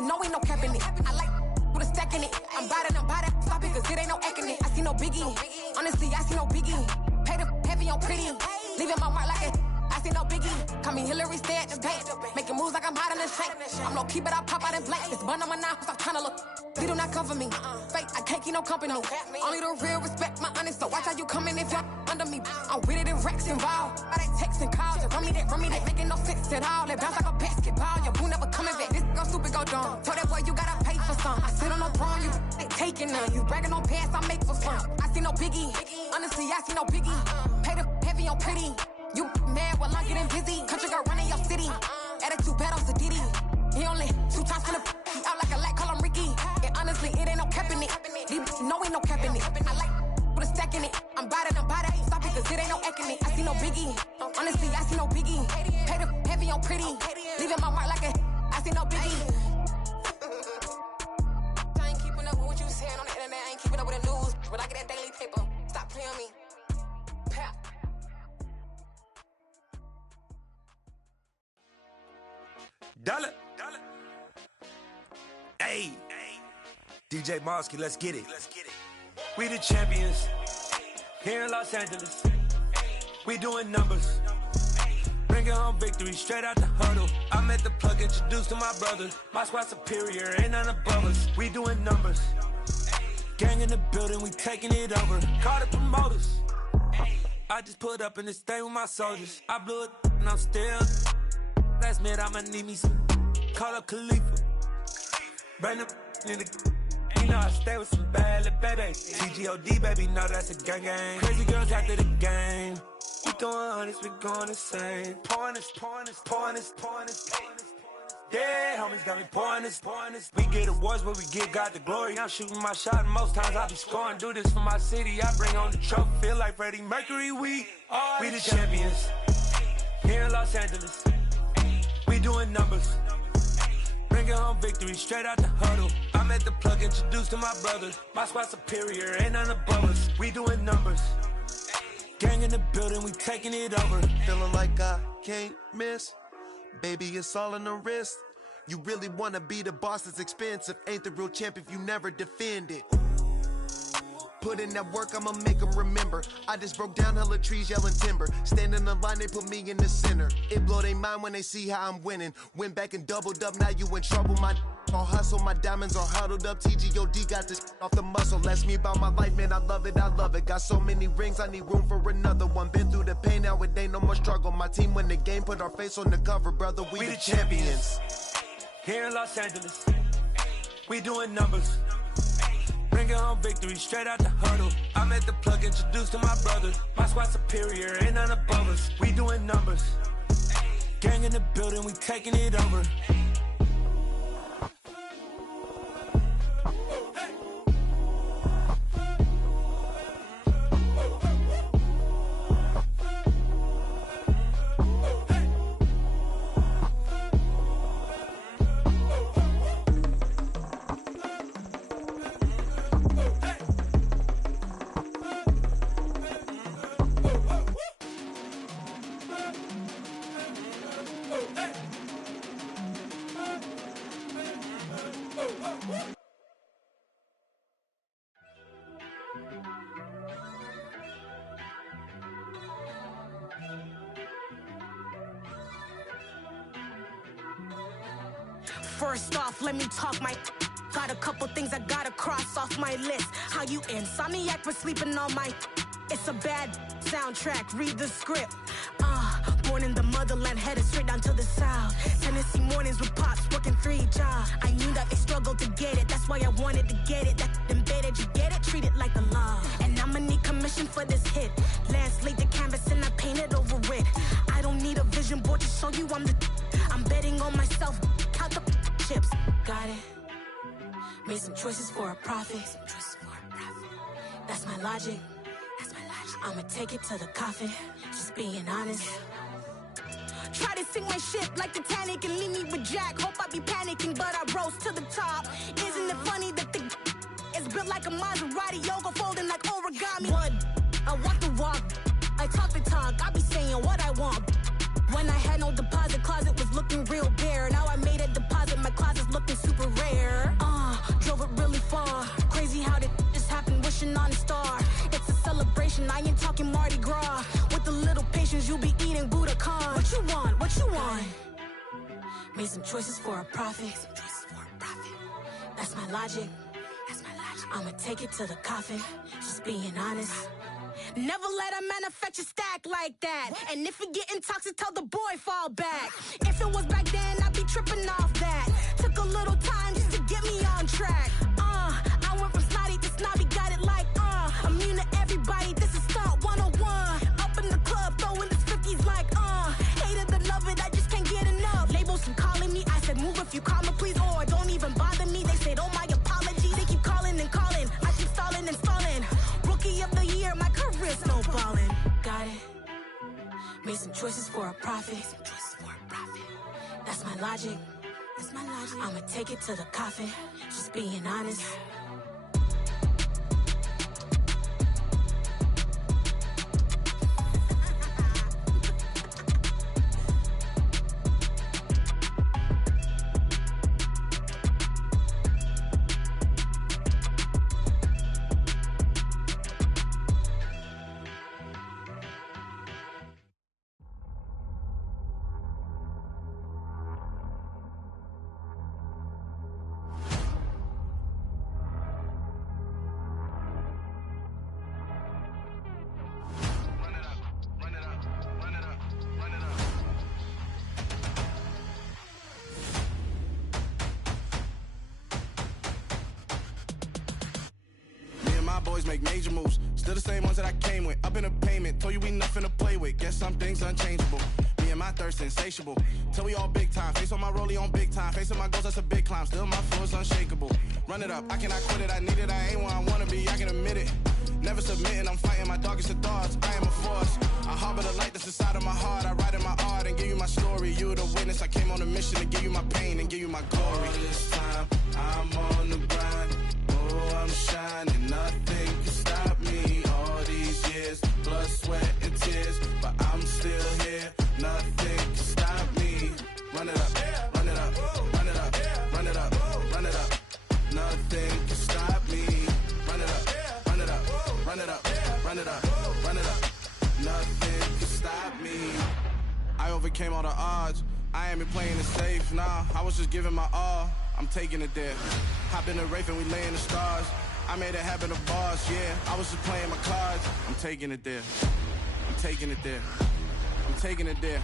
No, ain't no cap in it. I like with a stack in it. I'm by that. Stop it, cause it ain't no acting it. I see no biggie. Honestly, I see no biggie. Pay the heavy on pretty. Leaving my mark like it. I see no biggie. Call me Hillary, stay at the bank. Making moves like I'm hot in the shank. I'm no keep it, I pop out in blank. This bun on my knife, stop trying to look. They do not cover me. Fake, I can't keep no company. Only the real respect my honest. So watch how you coming if y'all under me. I'm with it in racks involved. I they text and calls. Run me that, making no sense at all. They bounce like a basketball. Your boo never coming back. This go stupid, go dumb. Told that boy you gotta pay for some. I sit on no throne, you ain't taking none. You bragging on pants, I make for fun. I see no biggie. Honestly, I see no biggie. Pay the heavy on pretty. You mad while I'm getting busy. Country girl running your city. Attitude bad on Sadidi. He only 2 times from the he out like a light, call him Ricky. And honestly, it ain't no cap in it. No, ain't no cap in it. I like with a stack in it. I'm by that. Stop it, cause it ain't no acting it. I see no biggie. Honestly, I see no biggie. Pay the heavy on pretty. Leaving my mark like a I see no biggie. I ain't keeping up with what you saying on the internet. I ain't keeping up with the news. But I get that daily paper. Stop playing me. Pap. Dollar. Hey. DJ Mosky, let's get it. We the champions. Here in Los Angeles. We doing numbers. Bringing home victory straight out the huddle. I met the plug, introduced to my brother. My squad superior, ain't none above us. We doing numbers. Gang in the building, we taking it over. Call the promoters. I just put up in this thing with my soldiers. I blew it and I'm still. Last minute I'ma need me some. Call up Khalifa. Bring up in the. You know I stay with some bad little baby. TGOD baby, know that's a gang gang. Crazy girls after the game. We going honest, we going insane. Pouring this. Yeah, homies got me pouring this. We get awards, but we give God the glory. I'm shooting my shot, and most times I be scoring. Do this for my city, I bring on the trophy. Feel like Freddie Mercury, we the champions. Here in Los Angeles. We doing numbers. Bringing home victory straight out the huddle. I met the plug, introduced to my brother. My squad superior, ain't none above us. We doing numbers. Gang in the building, we taking it over. Feeling like I can't miss. Baby, it's all in the wrist. You really wanna be the boss, it's expensive. Ain't the real champ if you never defend it. Put in that work, I'ma make them remember. I just broke down hella trees, yelling timber. Standing in the line, they put me in the center. It blow their mind when they see how I'm winning. Went back and doubled up, now you in trouble. My all hustle, my diamonds are huddled up. TGOD got this off the muscle. That's me about my life, man, I love it. Got so many rings, I need room for another one. Been through the pain, now it ain't no more struggle. My team win the game, put our face on the cover, brother. We the champions. Here in Los Angeles. We doing numbers. Bringing home victory straight out the huddle. I met the plug, introduced to my brother. My squad superior, ain't none above us. We doing numbers. Gang in the building, we taking it over. First off, let me talk my. Got a couple things I gotta cross off my list. How you insomniac for sleeping on my. It's a bad soundtrack, read the script. Born in the motherland, headed straight down to the south. Tennessee mornings with pops, working 3 jobs. I knew that they struggled to get it, that's why I wanted to get it. That embedded, you get it, treat it like the law. And I'm I'ma need commission for this hit. Lance laid the canvas and I painted over it. I don't need a vision board to show you I'm betting on myself. Count the chips. Got it. Made some choices for a profit. That's my logic. I'ma take it to the coffin. Just being honest. Try to sink my ship like Titanic and leave me with Jack. Hope I be panicking, but I rose to the top. Isn't it funny that the is built like a Maserati, yoga folding like origami? What? I walk the walk, I talk the talk. I be saying what I want. When I had no deposit, closet was looking real bare. Now I made a deposit, my closet's looking super rare. Drove it really far. Crazy how did just happen, wishing on a star. It's a celebration, I ain't talking Mardi Gras. With a little patience, you'll be eating Budokan. What you want? What you want? Made some choices for a profit. That's my logic. I'ma take it to the coffin. Just being honest. Never let a manufacture stack like that. And if it getting toxic, tell the boy fall back. If it was back then, I'd be tripping off that. Took a little time just to get me on track. I went from snotty to snobby, got it like immune to everybody, this is stunt 101. Up in the club, throwing this 50s like hate it, love it, I just can't get enough. Labels from calling me, I said move if you call me please, or don't even bother me. They said oh my apologies, they keep calling and calling. I keep stalling and stalling. Rookie of the year, my career snowballing. Got it. Made some choices for a profit. That's my logic. I'ma take it to the coffin. Just being honest. Boys make major moves, still the same ones that I came with. Up in a payment, told you we nothing to play with. Guess some things unchangeable. Me and my thirst insatiable. Till we all big time. Face on my rollie on big time. Face on my goals, that's a big climb. Still my flow is unshakable. Run it up, I cannot quit it. I need it, I ain't where I wanna be. I can admit it. Never submitting, I'm fighting my darkest of thoughts. I am a force. I harbor the light that's inside of my heart. I write in my art and give you my story. You the witness. I came on a mission to give you my pain and give you my glory. All this time, I'm on the grind. Oh, I'm shining. Nothing can stop me. All these years, blood, sweat, and tears, but I'm still here. Nothing can stop me. Run it up, run it up, run it up, run it up, run it up. Nothing can stop me. Run it up, run it up, run it up, run it up, run it up. Nothing can stop me. I overcame all the odds. I ain't been playing it safe, nah. I was just giving my all. I'm taking it there. Hop in the Wraith and we lay in the stars. I made it happen to bars, yeah. I was just playing my cards. I'm taking it there. I'm taking it there. I'm taking it there.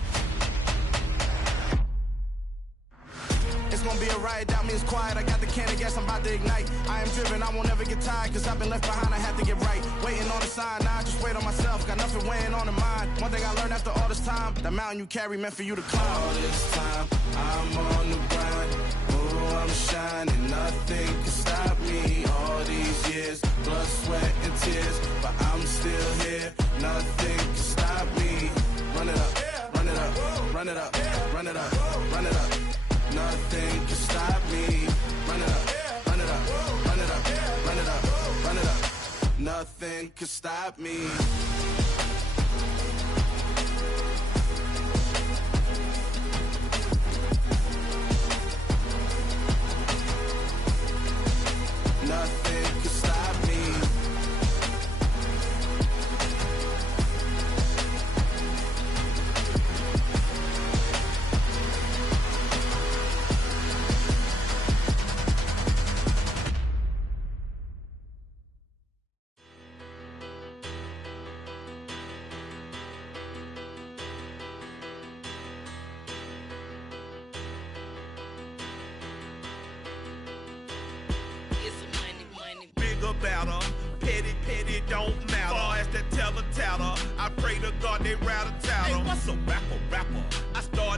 It's gonna be a riot, doubt me it's quiet. I got the can of gas, I'm about to ignite. I am driven, I won't ever get tired, cause I've been left behind, I have to get right. Waiting on the sign, now I just wait on myself. Got nothing weighing on the mind. One thing I learned after all this time, the mountain you carry meant for you to climb. All this time, I'm on the grind. Oh, I'm shining, nothing can stop me. All these years, blood, sweat, and tears, but I'm still here. Nothing can stop me. Run it up, run it up, run it up, run it up, run it up. Nothing can stop me. Run it up, run it up, run it up, run it up, run it up. Nothing can stop me. Nothing can stop me.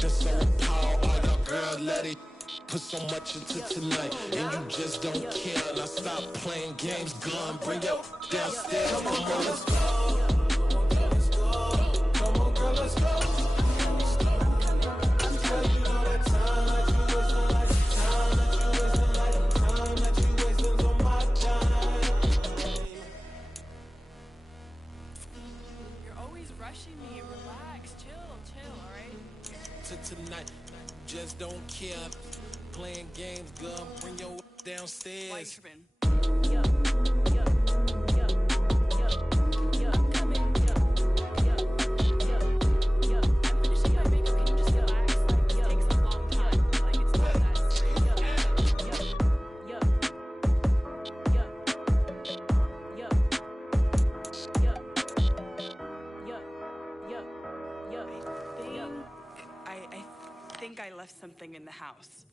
that's so appalled. All y'all girls let it put so much into tonight, and you just don't care. Now stop playing games, gun, bring your downstairs. Come on, girl, let's go. Come on, girl, let's go. I'm telling you all that time that you wasting, like time that you wasting, like time that you wasting on my time. You're always rushing me. Relax, chill, all right? To tonight, just don't care. Playing games, girl, bring your downstairs. Why you tripping? I think I left something in the house.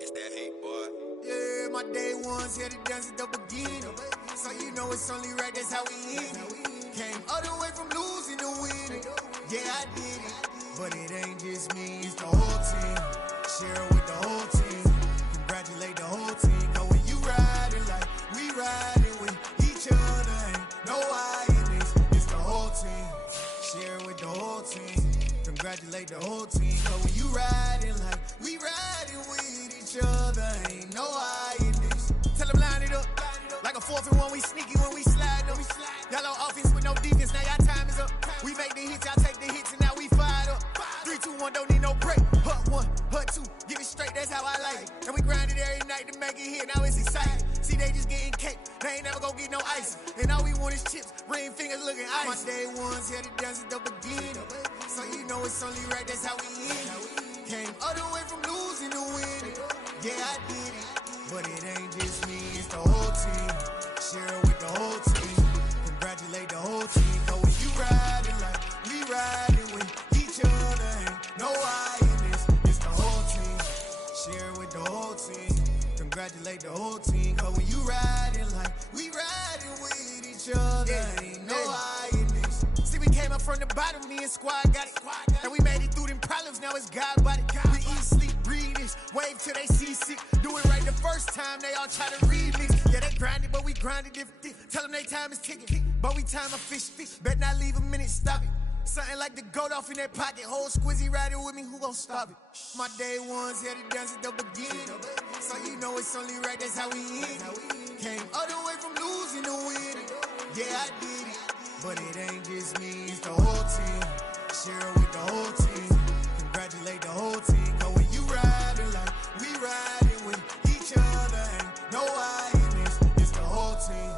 It's that hate, boy. Yeah, my day ones here to dance at the beginning. So you know it's only right, that's how we end it. Came all the way from losing to winning. Yeah, I did it. But it ain't just me, it's the whole team. Share it with the whole team. Congratulate the whole team. Cause when you riding like we riding with each other, ain't no I in this. It's the whole team. Share it with the whole team. Congratulate the whole team. Cause when you riding like we riding with each other, ain't no I in this. Tell them line it up. Like a 4th and 1, we sneaky when we slide them. Y'all on offense with no defense, now y'all time is up. We make the hits, y'all take the hits, and now we fired up. 3, 2, 1, don't need no break. Hut 1, hut 2, give it straight, that's how I like it. And we grind it every night to make it hit, now it's exciting. See, they just getting cake, they ain't never gonna get no ice. And all we want is chips, ring fingers looking ice. My day ones here to dance at the beginning. So you know it's only right, that's how we end it. Came all the way from losing to winning. Yeah, I did it. But it ain't just me, it's the whole team. Share it with the whole team. Congratulate the whole team. Cause when you riding like we riding with each other, ain't no I in this. It's the whole team. Share it with the whole team. Congratulate the whole team. Cause when you riding like we riding with each other, ain't no I in this. See, we came up from the bottom, me and squad got it. And we made it through them problems, now it's God body. We eat, sleep, breathe this, wave till they see sick. Do it right the first time, they all try to remix. Yeah, they grinded, but we grinded different. Tell them they time is ticking, but we time a fish. Bet not leave a minute, stop it. Something like the goat off in that pocket. Whole squizzy riding with me, who gon' stop it? My day ones here to dance at the beginning. So you know it's only right, that's how we end it. Came all the way from losing to winning. Yeah, I did it. But it ain't just me, it's the whole team. Share it with the whole team. Congratulate the whole team. Cause when you riding like we riding with each other, ain't no I in this. It's the whole team.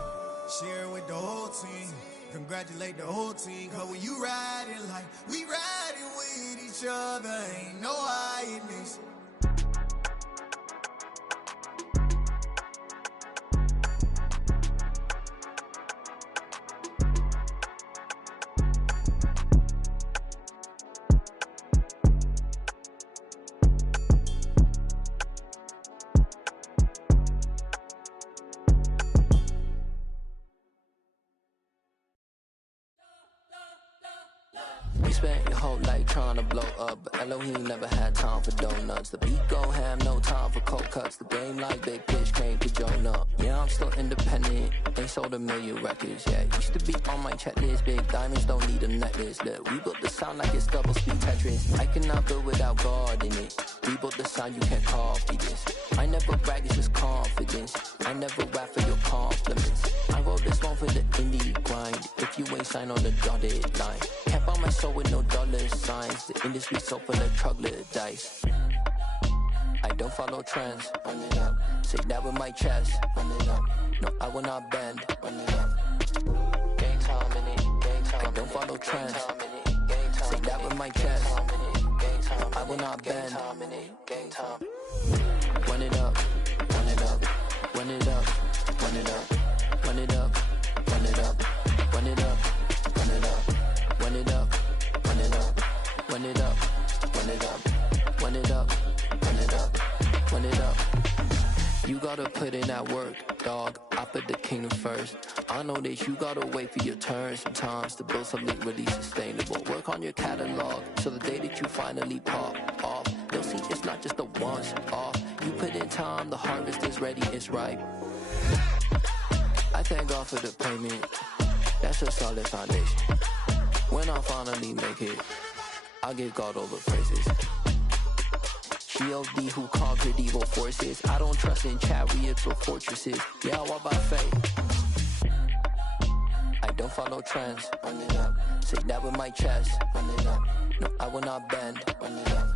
Share it with the whole team. Congratulate the whole team. Cause when you riding like we riding with each other, ain't no I in this. We spent your whole life trying to blow up, but Elohim never had time for donuts. The beat go ham, no time for cold cuts. The game like Big Pitch came to join up. Yeah, I'm still independent, ain't sold a million records. Yeah, used to be on my checklist. Big diamonds don't need a necklace. Look, we built the sound like it's double speed Tetris. I cannot build without God in it. We built the sound, you can't copy this. I never brag, it's just confidence. I never rap for your compliments. I wrote this one for the indie grind. If you ain't signed on the dotted line, can't buy my soul with no dollar signs. The industry so full of troglodytes. I don't follow trends. Run it up. Say that with my chest. Run it up. No, I will not bend. Run it up. Gang time in it. Gang time. I don't follow trends. Say that with my chest. I will not bend. Gang time. Run it up. Run it up. Run it up. Run it up. Run it up. Run it up. Run it up. Run it up. Run it up. Run it up. Run it up. Run it up. Run it up. Run it up. Run it up. You gotta put in that work. dog, I put the kingdom first. I know that you gotta wait for your turn sometimes to build something really sustainable. Work on your catalog, so the day that you finally pop off, you'll see it's not just a once off. You put in time, the harvest is ready, it's ripe. I thank God for the payment, that's a solid foundation. When I finally make it, I give God all the praises. G.O.D. who conquered evil forces. I don't trust in chariots or fortresses. Yeah, I walk by faith. I don't follow trends. Run it up. Say that with my chest. Run it up. No, I will not bend. Run it up.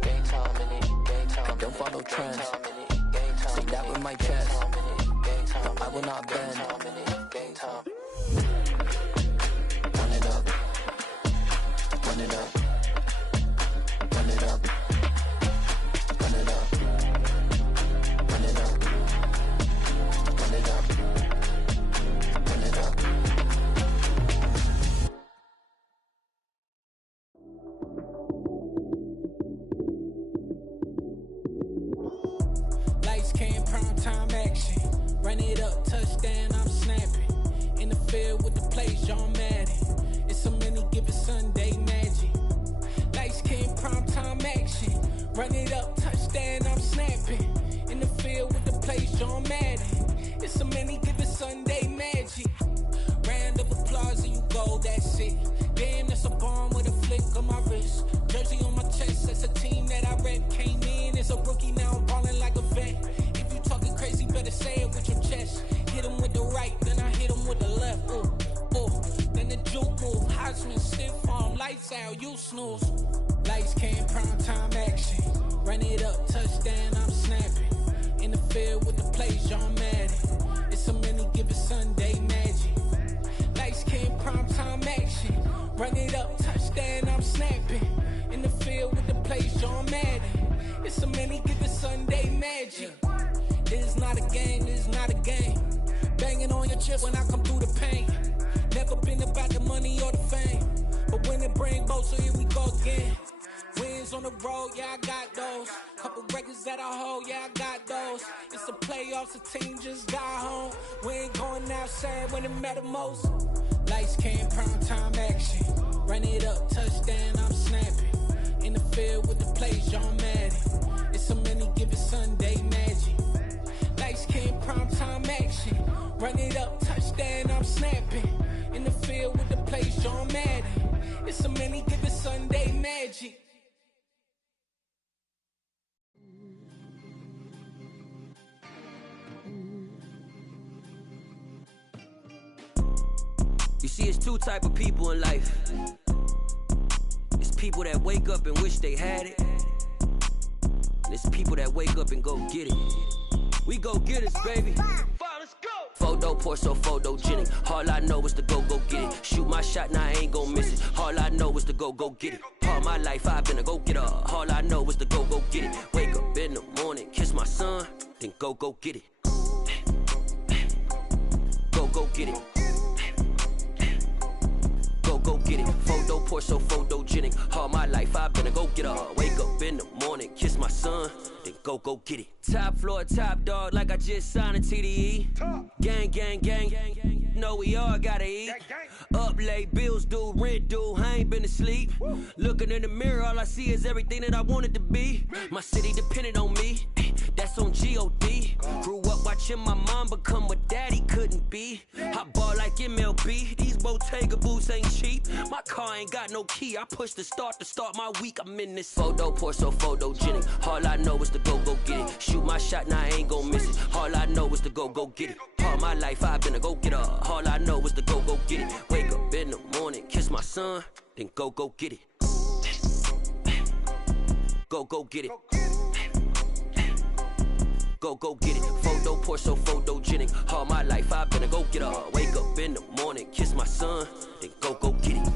Game time in it. Game time. I don't follow trends. Say that with my chest. No, I will not bend. Game time. Run it up. Run it up. Run it up. Run it up. Run it up. Run it up. Run it up. Lights came, prime time action. Run it up, touchdown, I'm snapping. In the field with the plays, John Madden. It's a mini given Sunday magic. Lights came, prime time action. Run it up, touchdown, I'm snapping. In the field with the plays, John Madden. It's a mini given Sunday magic. Round of applause and you go, that's it. Damn, that's a bomb with a flick of my wrist. Jersey on my chest, that's a team that I rep. Came in as a rookie, now I'm ballin' like a vet. If you talking crazy, better say it with your chest. Hit him with the right, then I hit him with the left. Ooh, ooh. Then the juke move, Heisman, stiff arm, lights out, you snooze. Lights came, prime time action. Run it up, touchdown, I'm snapping. In the field with the plays, John Madden. It's a mini given Sunday magic. Lights came, prime time action. Run it up, touchdown, I'm snapping. In the field with the plays, John Madden. It's a mini given Sunday magic. This is not a game, this is not a game. Banging on your chest when I come through the pain. Never been about the money or the fame. But when it bring both, so here we go again. Wins on the road, yeah, I got those. Couple records that I hold, yeah, I got those. It's the playoffs, the team just got home. We ain't going outside when it matter most. Lights came, prime time action. Run it up, touchdown, I'm snapping. In the field with the plays, John Madden. It's a mini given Sunday magic. Lights came, prime time action. Run it up, touchdown, I'm snapping. In the field with the plays, John Madden. It's a mini given Sunday magic. You see, it's two type of people in life. It's people that wake up and wish they had it. And it's people that wake up and go get it. We go get it, baby. Photo poor, so photogenic. All I know is to go get it. Shoot my shot, now I ain't gon' miss it. All I know is to go get it. All my life I've been a go-getter. All I know is to go get it. Wake up in the morning, kiss my son, then go get it. Go get it. Go get it. Photo poor, so photogenic. All my life I've been a go-getter. Wake up in the morning, kiss my son, then go get it. Top floor, top dog, like I just signed a TDE. Gang, gang, gang. Know we all gotta eat. Up late, bills due, rent due, I ain't been asleep. Looking in the mirror, all I see is everything that I wanted to be. My city depended on me, that's on G.O.D. Grew up watching my mom become what daddy couldn't be. I ball like MLB, these Bottega boots ain't cheap. My car ain't got no key, I push the start to start my week. I'm in this photo poor, so photogenic. All I know is to go get it. Shoot my shot, now I ain't gon' miss it. All I know is to go get it. All my life I've been a go-getter. All I know is to go get it. Wake up in the morning, kiss my son, then go get it. Go get it. Go get it. Photo poor, so photogenic. All my life I've been a go-getter. Wake up in the morning, kiss my son, then go get it.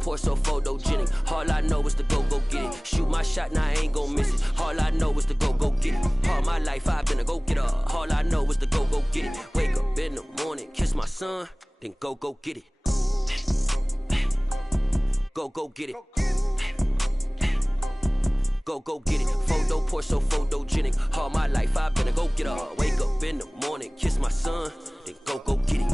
Porsche so photogenic. All I know is to go get it. Shoot my shot, now I ain't gon' miss it. All I know is to go get it. All my life I've been a go-getter. All I know is to go get it. Wake up in the morning, kiss my son, then go get it. Go get it. Go get it. Photo Porsche so photogenic. All my life I've been a go-getter. Wake up in the morning, kiss my son, then go get it.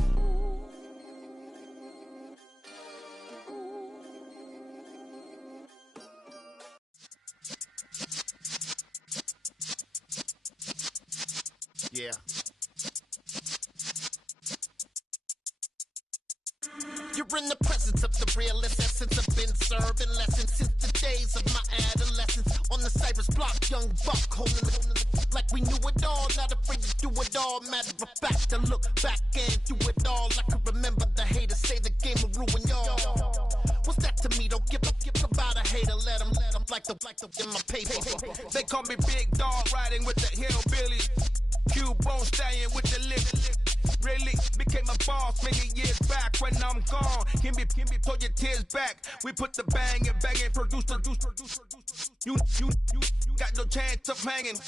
Yeah. You're in the presence of the realest essence. I've been serving lessons since the days of my adolescence. On the Cypress block, young buck holding it like we knew it all. Not afraid to do it all. Matter of fact, I look back and do it all. I can remember the haters say the game will ruin y'all. What's that to me? Don't give about a hater. Let them like the in my paper. They call me Big Dog, riding with the hillbillies. Cubone stallion with the lip. Really became a boss many years back. When I'm gone, can be pull your tears back. We put the bang and produce. You got no chance of hanging.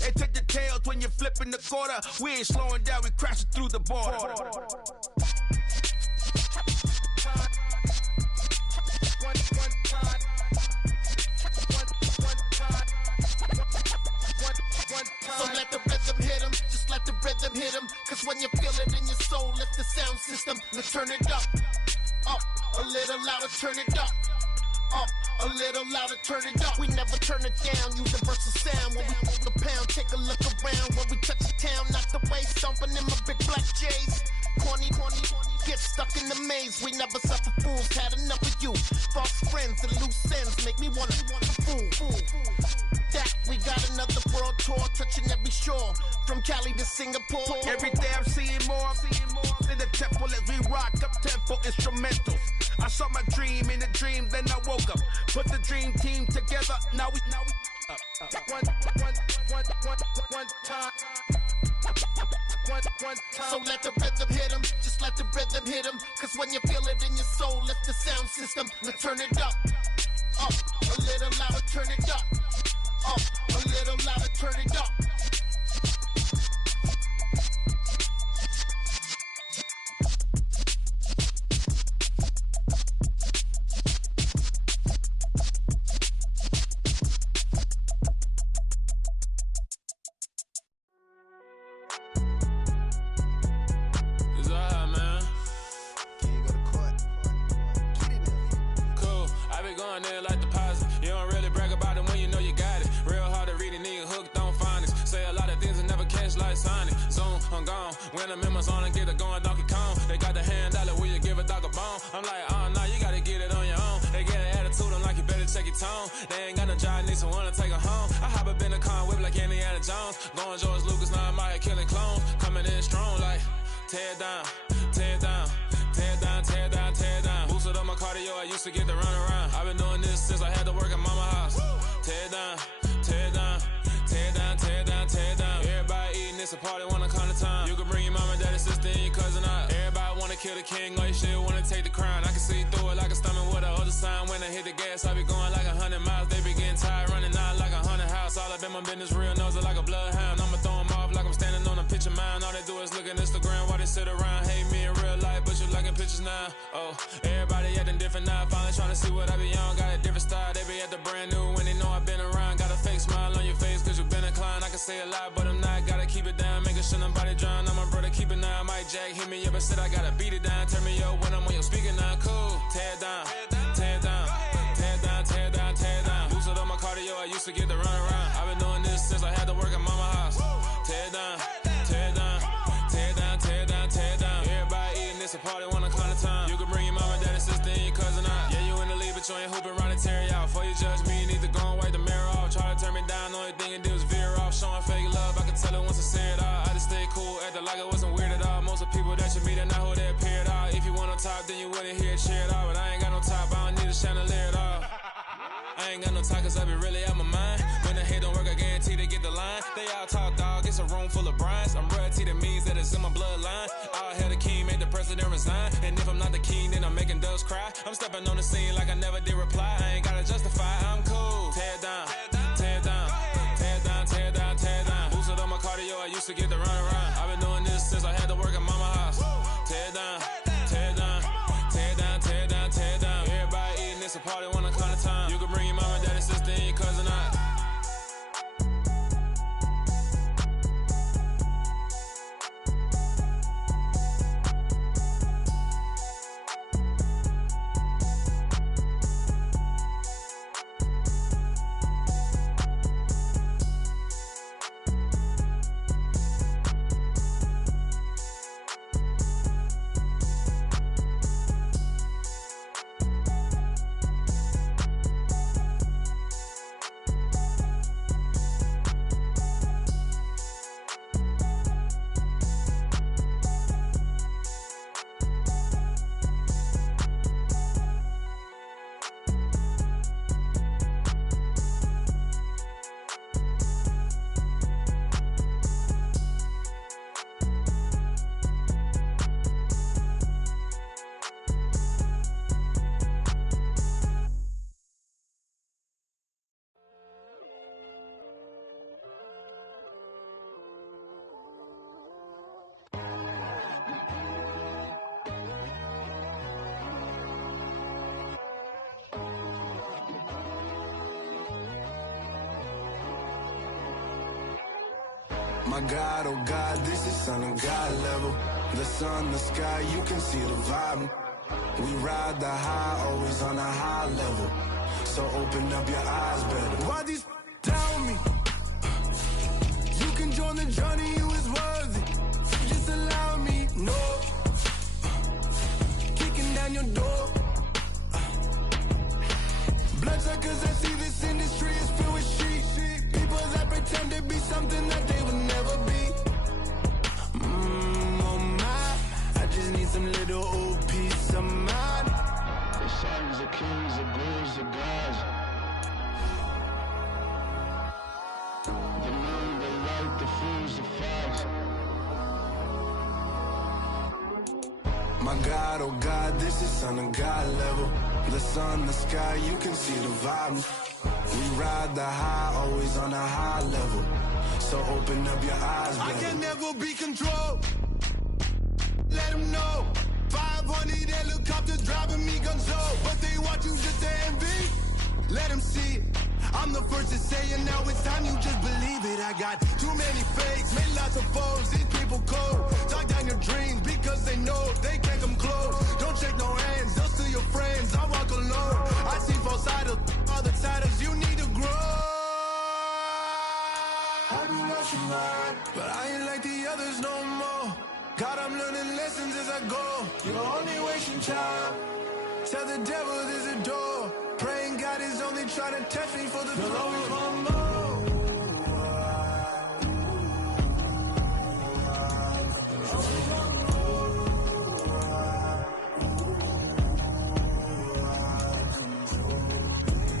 They take the tails when you're flipping the quarter. We ain't slowing down, we crashing through the border. So let the rhythm hit him, just let the rhythm hit him. Cause when you feel it in your soul, lift the sound system. Let's turn it up, a little louder, turn it up, a little louder, turn it up. We never turn it down, universal sound. When we move the pound, take a look around. When we touch the town, knock the way, stomping in my big black J's. Corny, get stuck in the maze. We never suffer fools, had enough of you. False friends and loose ends make me wanna fool. That we got another world tour, touching every shore, from Cali to Singapore. Every day I'm seeing more in the temple as we rock up tempo instrumentals. I saw my dream in a dream, then I woke up. Put the dream team together, now we one time. So let the rhythm hit him, just let the rhythm hit him. Cause when you feel it in your soul, lift the sound system. Let's turn it up, a little louder, turn it up, a little louder, turn it up. When I'm in my zone and get it going Donkey Kong. They got the hand dollar, will you give a dog a bone? I'm like, oh no, you gotta get it on your own. They get an attitude, I'm like, you better check your tone. They ain't got no job, need someone to take her home. I hop up in a car, whip like Indiana Jones. Going George Lucas, now I'm out here killing clones. Coming in strong like, tear down, tear down, tear down, tear down, tear down. Boosted up my cardio, I used to get to run around. I've been doing this since I had to work at mama house. Tear down, tear down, tear down, tear down, tear down. Everybody eating, it's a party, wanna come to time. You can bring your mama, daddy, sister, and your cousin out. Everybody wanna kill the king, or you shit wanna take the crown. I can see through it like a stomach with a other sign. When I hit the gas, I be going like 100 miles. They be getting tired, running out like 100 house. All up in my business, real nose like a bloodhound. I'ma throw them off like I'm standing on a picture mound. All they do is look at Instagram while they sit around. Hate me in real life, but you liking pictures now. Oh, everybody acting different now. Finally trying to see what I be on. Got a different style, they be at the brand new when they know I've been around. Got a fake smile on your face cause you been inclined. I can say a lot, but I'm not. Gotta keep it down, making sure nobody drown. I'm a brother, keep it now. Mike Jack hit me up and said I gotta beat it down. Turn me up when I'm on your speaker now. Cool, tear down, tear down, tear down, tear down, tear down. Boosted up my cardio, I used to get to run around. I've been doing this since I had to work at mama house. Tear down, tear down, tear down, tear down, tear down. Everybody eating, it's a party, wanna climb the time. You can bring your mama, daddy, sister, and your cousin out. Yeah, you in the lead, but you ain't hooping around and tear you out. Before you judge me, you need to go and wipe the mirror off. Try to turn me down, only thing you did was veer off. Showing fake love, I can tell it once I say it all. I just stay cool, acting like it wasn't weird at all. Most of the people that you meet are not who they appear at all. If you want on top, then you wouldn't hear it cheer at all. But I ain't got no top, I don't need a chandelier at all. I ain't got no talk cause I be really out my mind. When the head don't work, I guarantee to get the line. They all talk, dog, it's a room full of brines. I'm royalty, that means that it's in my bloodline. All hell the king, made the president resign. And if I'm not the king, then I'm making doves cry. I'm stepping on the scene like I never did reply. I ain't gotta justify, I'm cool. Tear down, tear down, tear down, tear down, tear down. Boosted on my cardio, I used to get the run around. I've been doing this since I had to work at mama house. Tear down, tear down, tear down, tear down, tear down. Everybody eating, it's a party, one o'clock of time. You can bring your mama, daddy, sister, and your cousin out. My God, oh God, this is Son of God level. The sun, the sky, you can see the vibe. We ride the high, always on a high level. So open up your eyes better. Why these tell me? You can join the journey, you is worthy. Just allow me, no. Kicking down your door. Bloodsuckers, I see this industry is filled with sheep. People that pretend to be something that they would never be. Oh my, I just need some little old peace of mind. The sons of kings, the bulls, the gods. The moon, the light, the fools, the fogs. My God, oh God, this is Son of God level. The sun, the sky, you can see the vibe. We ride the high, always on a high level. So open up your eyes, baby. I can never be controlled. Let them know. 500 helicopters driving me gonzo. But they want you just to envy. Let them see it. I'm the first to say it, now it's time you just believe it. I got too many fakes, made lots of foes. These people cold. Talk down your dreams because they know they can't come close. Don't shake no hands, those to your friends. I walk alone. I see false idols, all the titles you need to grow. I've been rushing hard, but I ain't like the others no more. God, I'm learning lessons as I go. You're only wasting time. Tell the devil there's a door. Praying God is only trying to test me for the glory for more.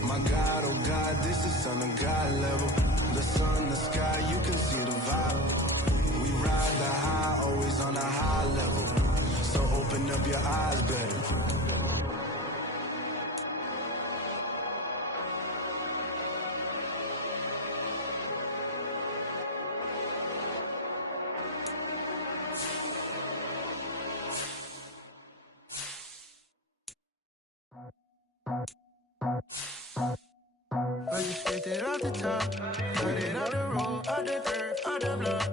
My God, oh God, this is Son of God level. The sun, the sky, you can see the vibe. We ride the high, always on a high level. So open up your eyes better. I just picked it off the top, cut it out the road, out the dirt, out the block.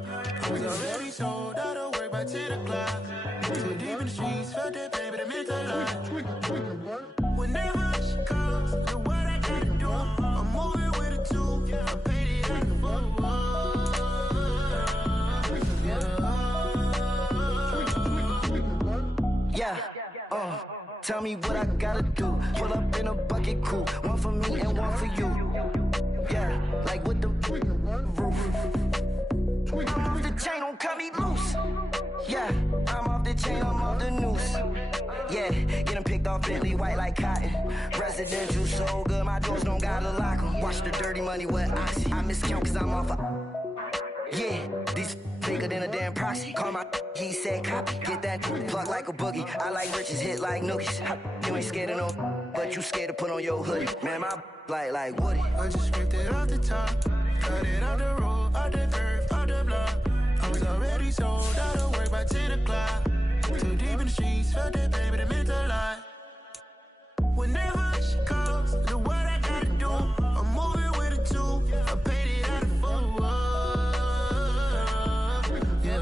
It was already sold, out of work by 10 o'clock. Too deep in the streets, felt that baby, that meant a lot. Whenever she calls, do what I gotta do. I'm moving with a two, I paid it out the Tell me what I gotta do. Pull up in a bucket crew, one for me and one for you. Yeah, like with the roof. I'm off the chain, don't cut me loose. Yeah, I'm off the chain, I'm off the noose. Yeah, getting picked off Bentley white like cotton. Rest Residential so good, my doors don't gotta lock 'em. Watch the dirty money with oxy. I miscount cause I'm off yeah, these bigger than a damn proxy. Call my he said copy. Get that plug like a boogie. I like riches, hit like nookies. You ain't scared of no, but you scared to put on your hoodie. Man, my like Woody. I just scraped it off the top, cut it out the road, out the curve, out the block. I was already sold out of work by 10 o'clock. Too deep in the streets, felt that baby, that meant a lot. Whenever she calls, the what I gotta do, I'm moving with a two. I paid it out of full. Yeah.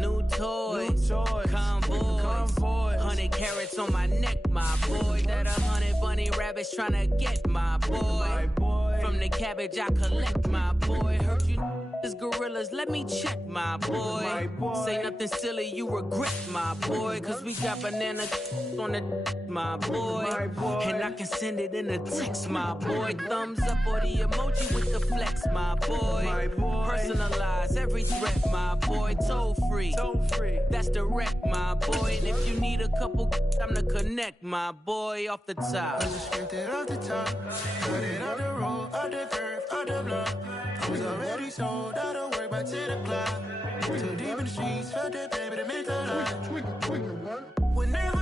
New toys, convoys, 100 carats on my neck, my boy. That 100 bunny rabbits tryna get my boy. From the cabbage I collect, my boy. Heard you is gorillas, let me check, my boy. Say nothing silly, you regret, my boy. Cause we got banana on the my boy. And I can send it in a text, my boy. Thumbs up or the emoji with the flex, my boy. Personalize every threat, my boy. Toll free, that's direct, my boy. And if you need a couple, I'm to connect, my boy. Off the top, I just scraped it off the top, cut it out the road, out the curve, out the block. I was already sold out of work by 10 o'clock. Too deep in the streets, felt that baby, that meant a lot. Whenever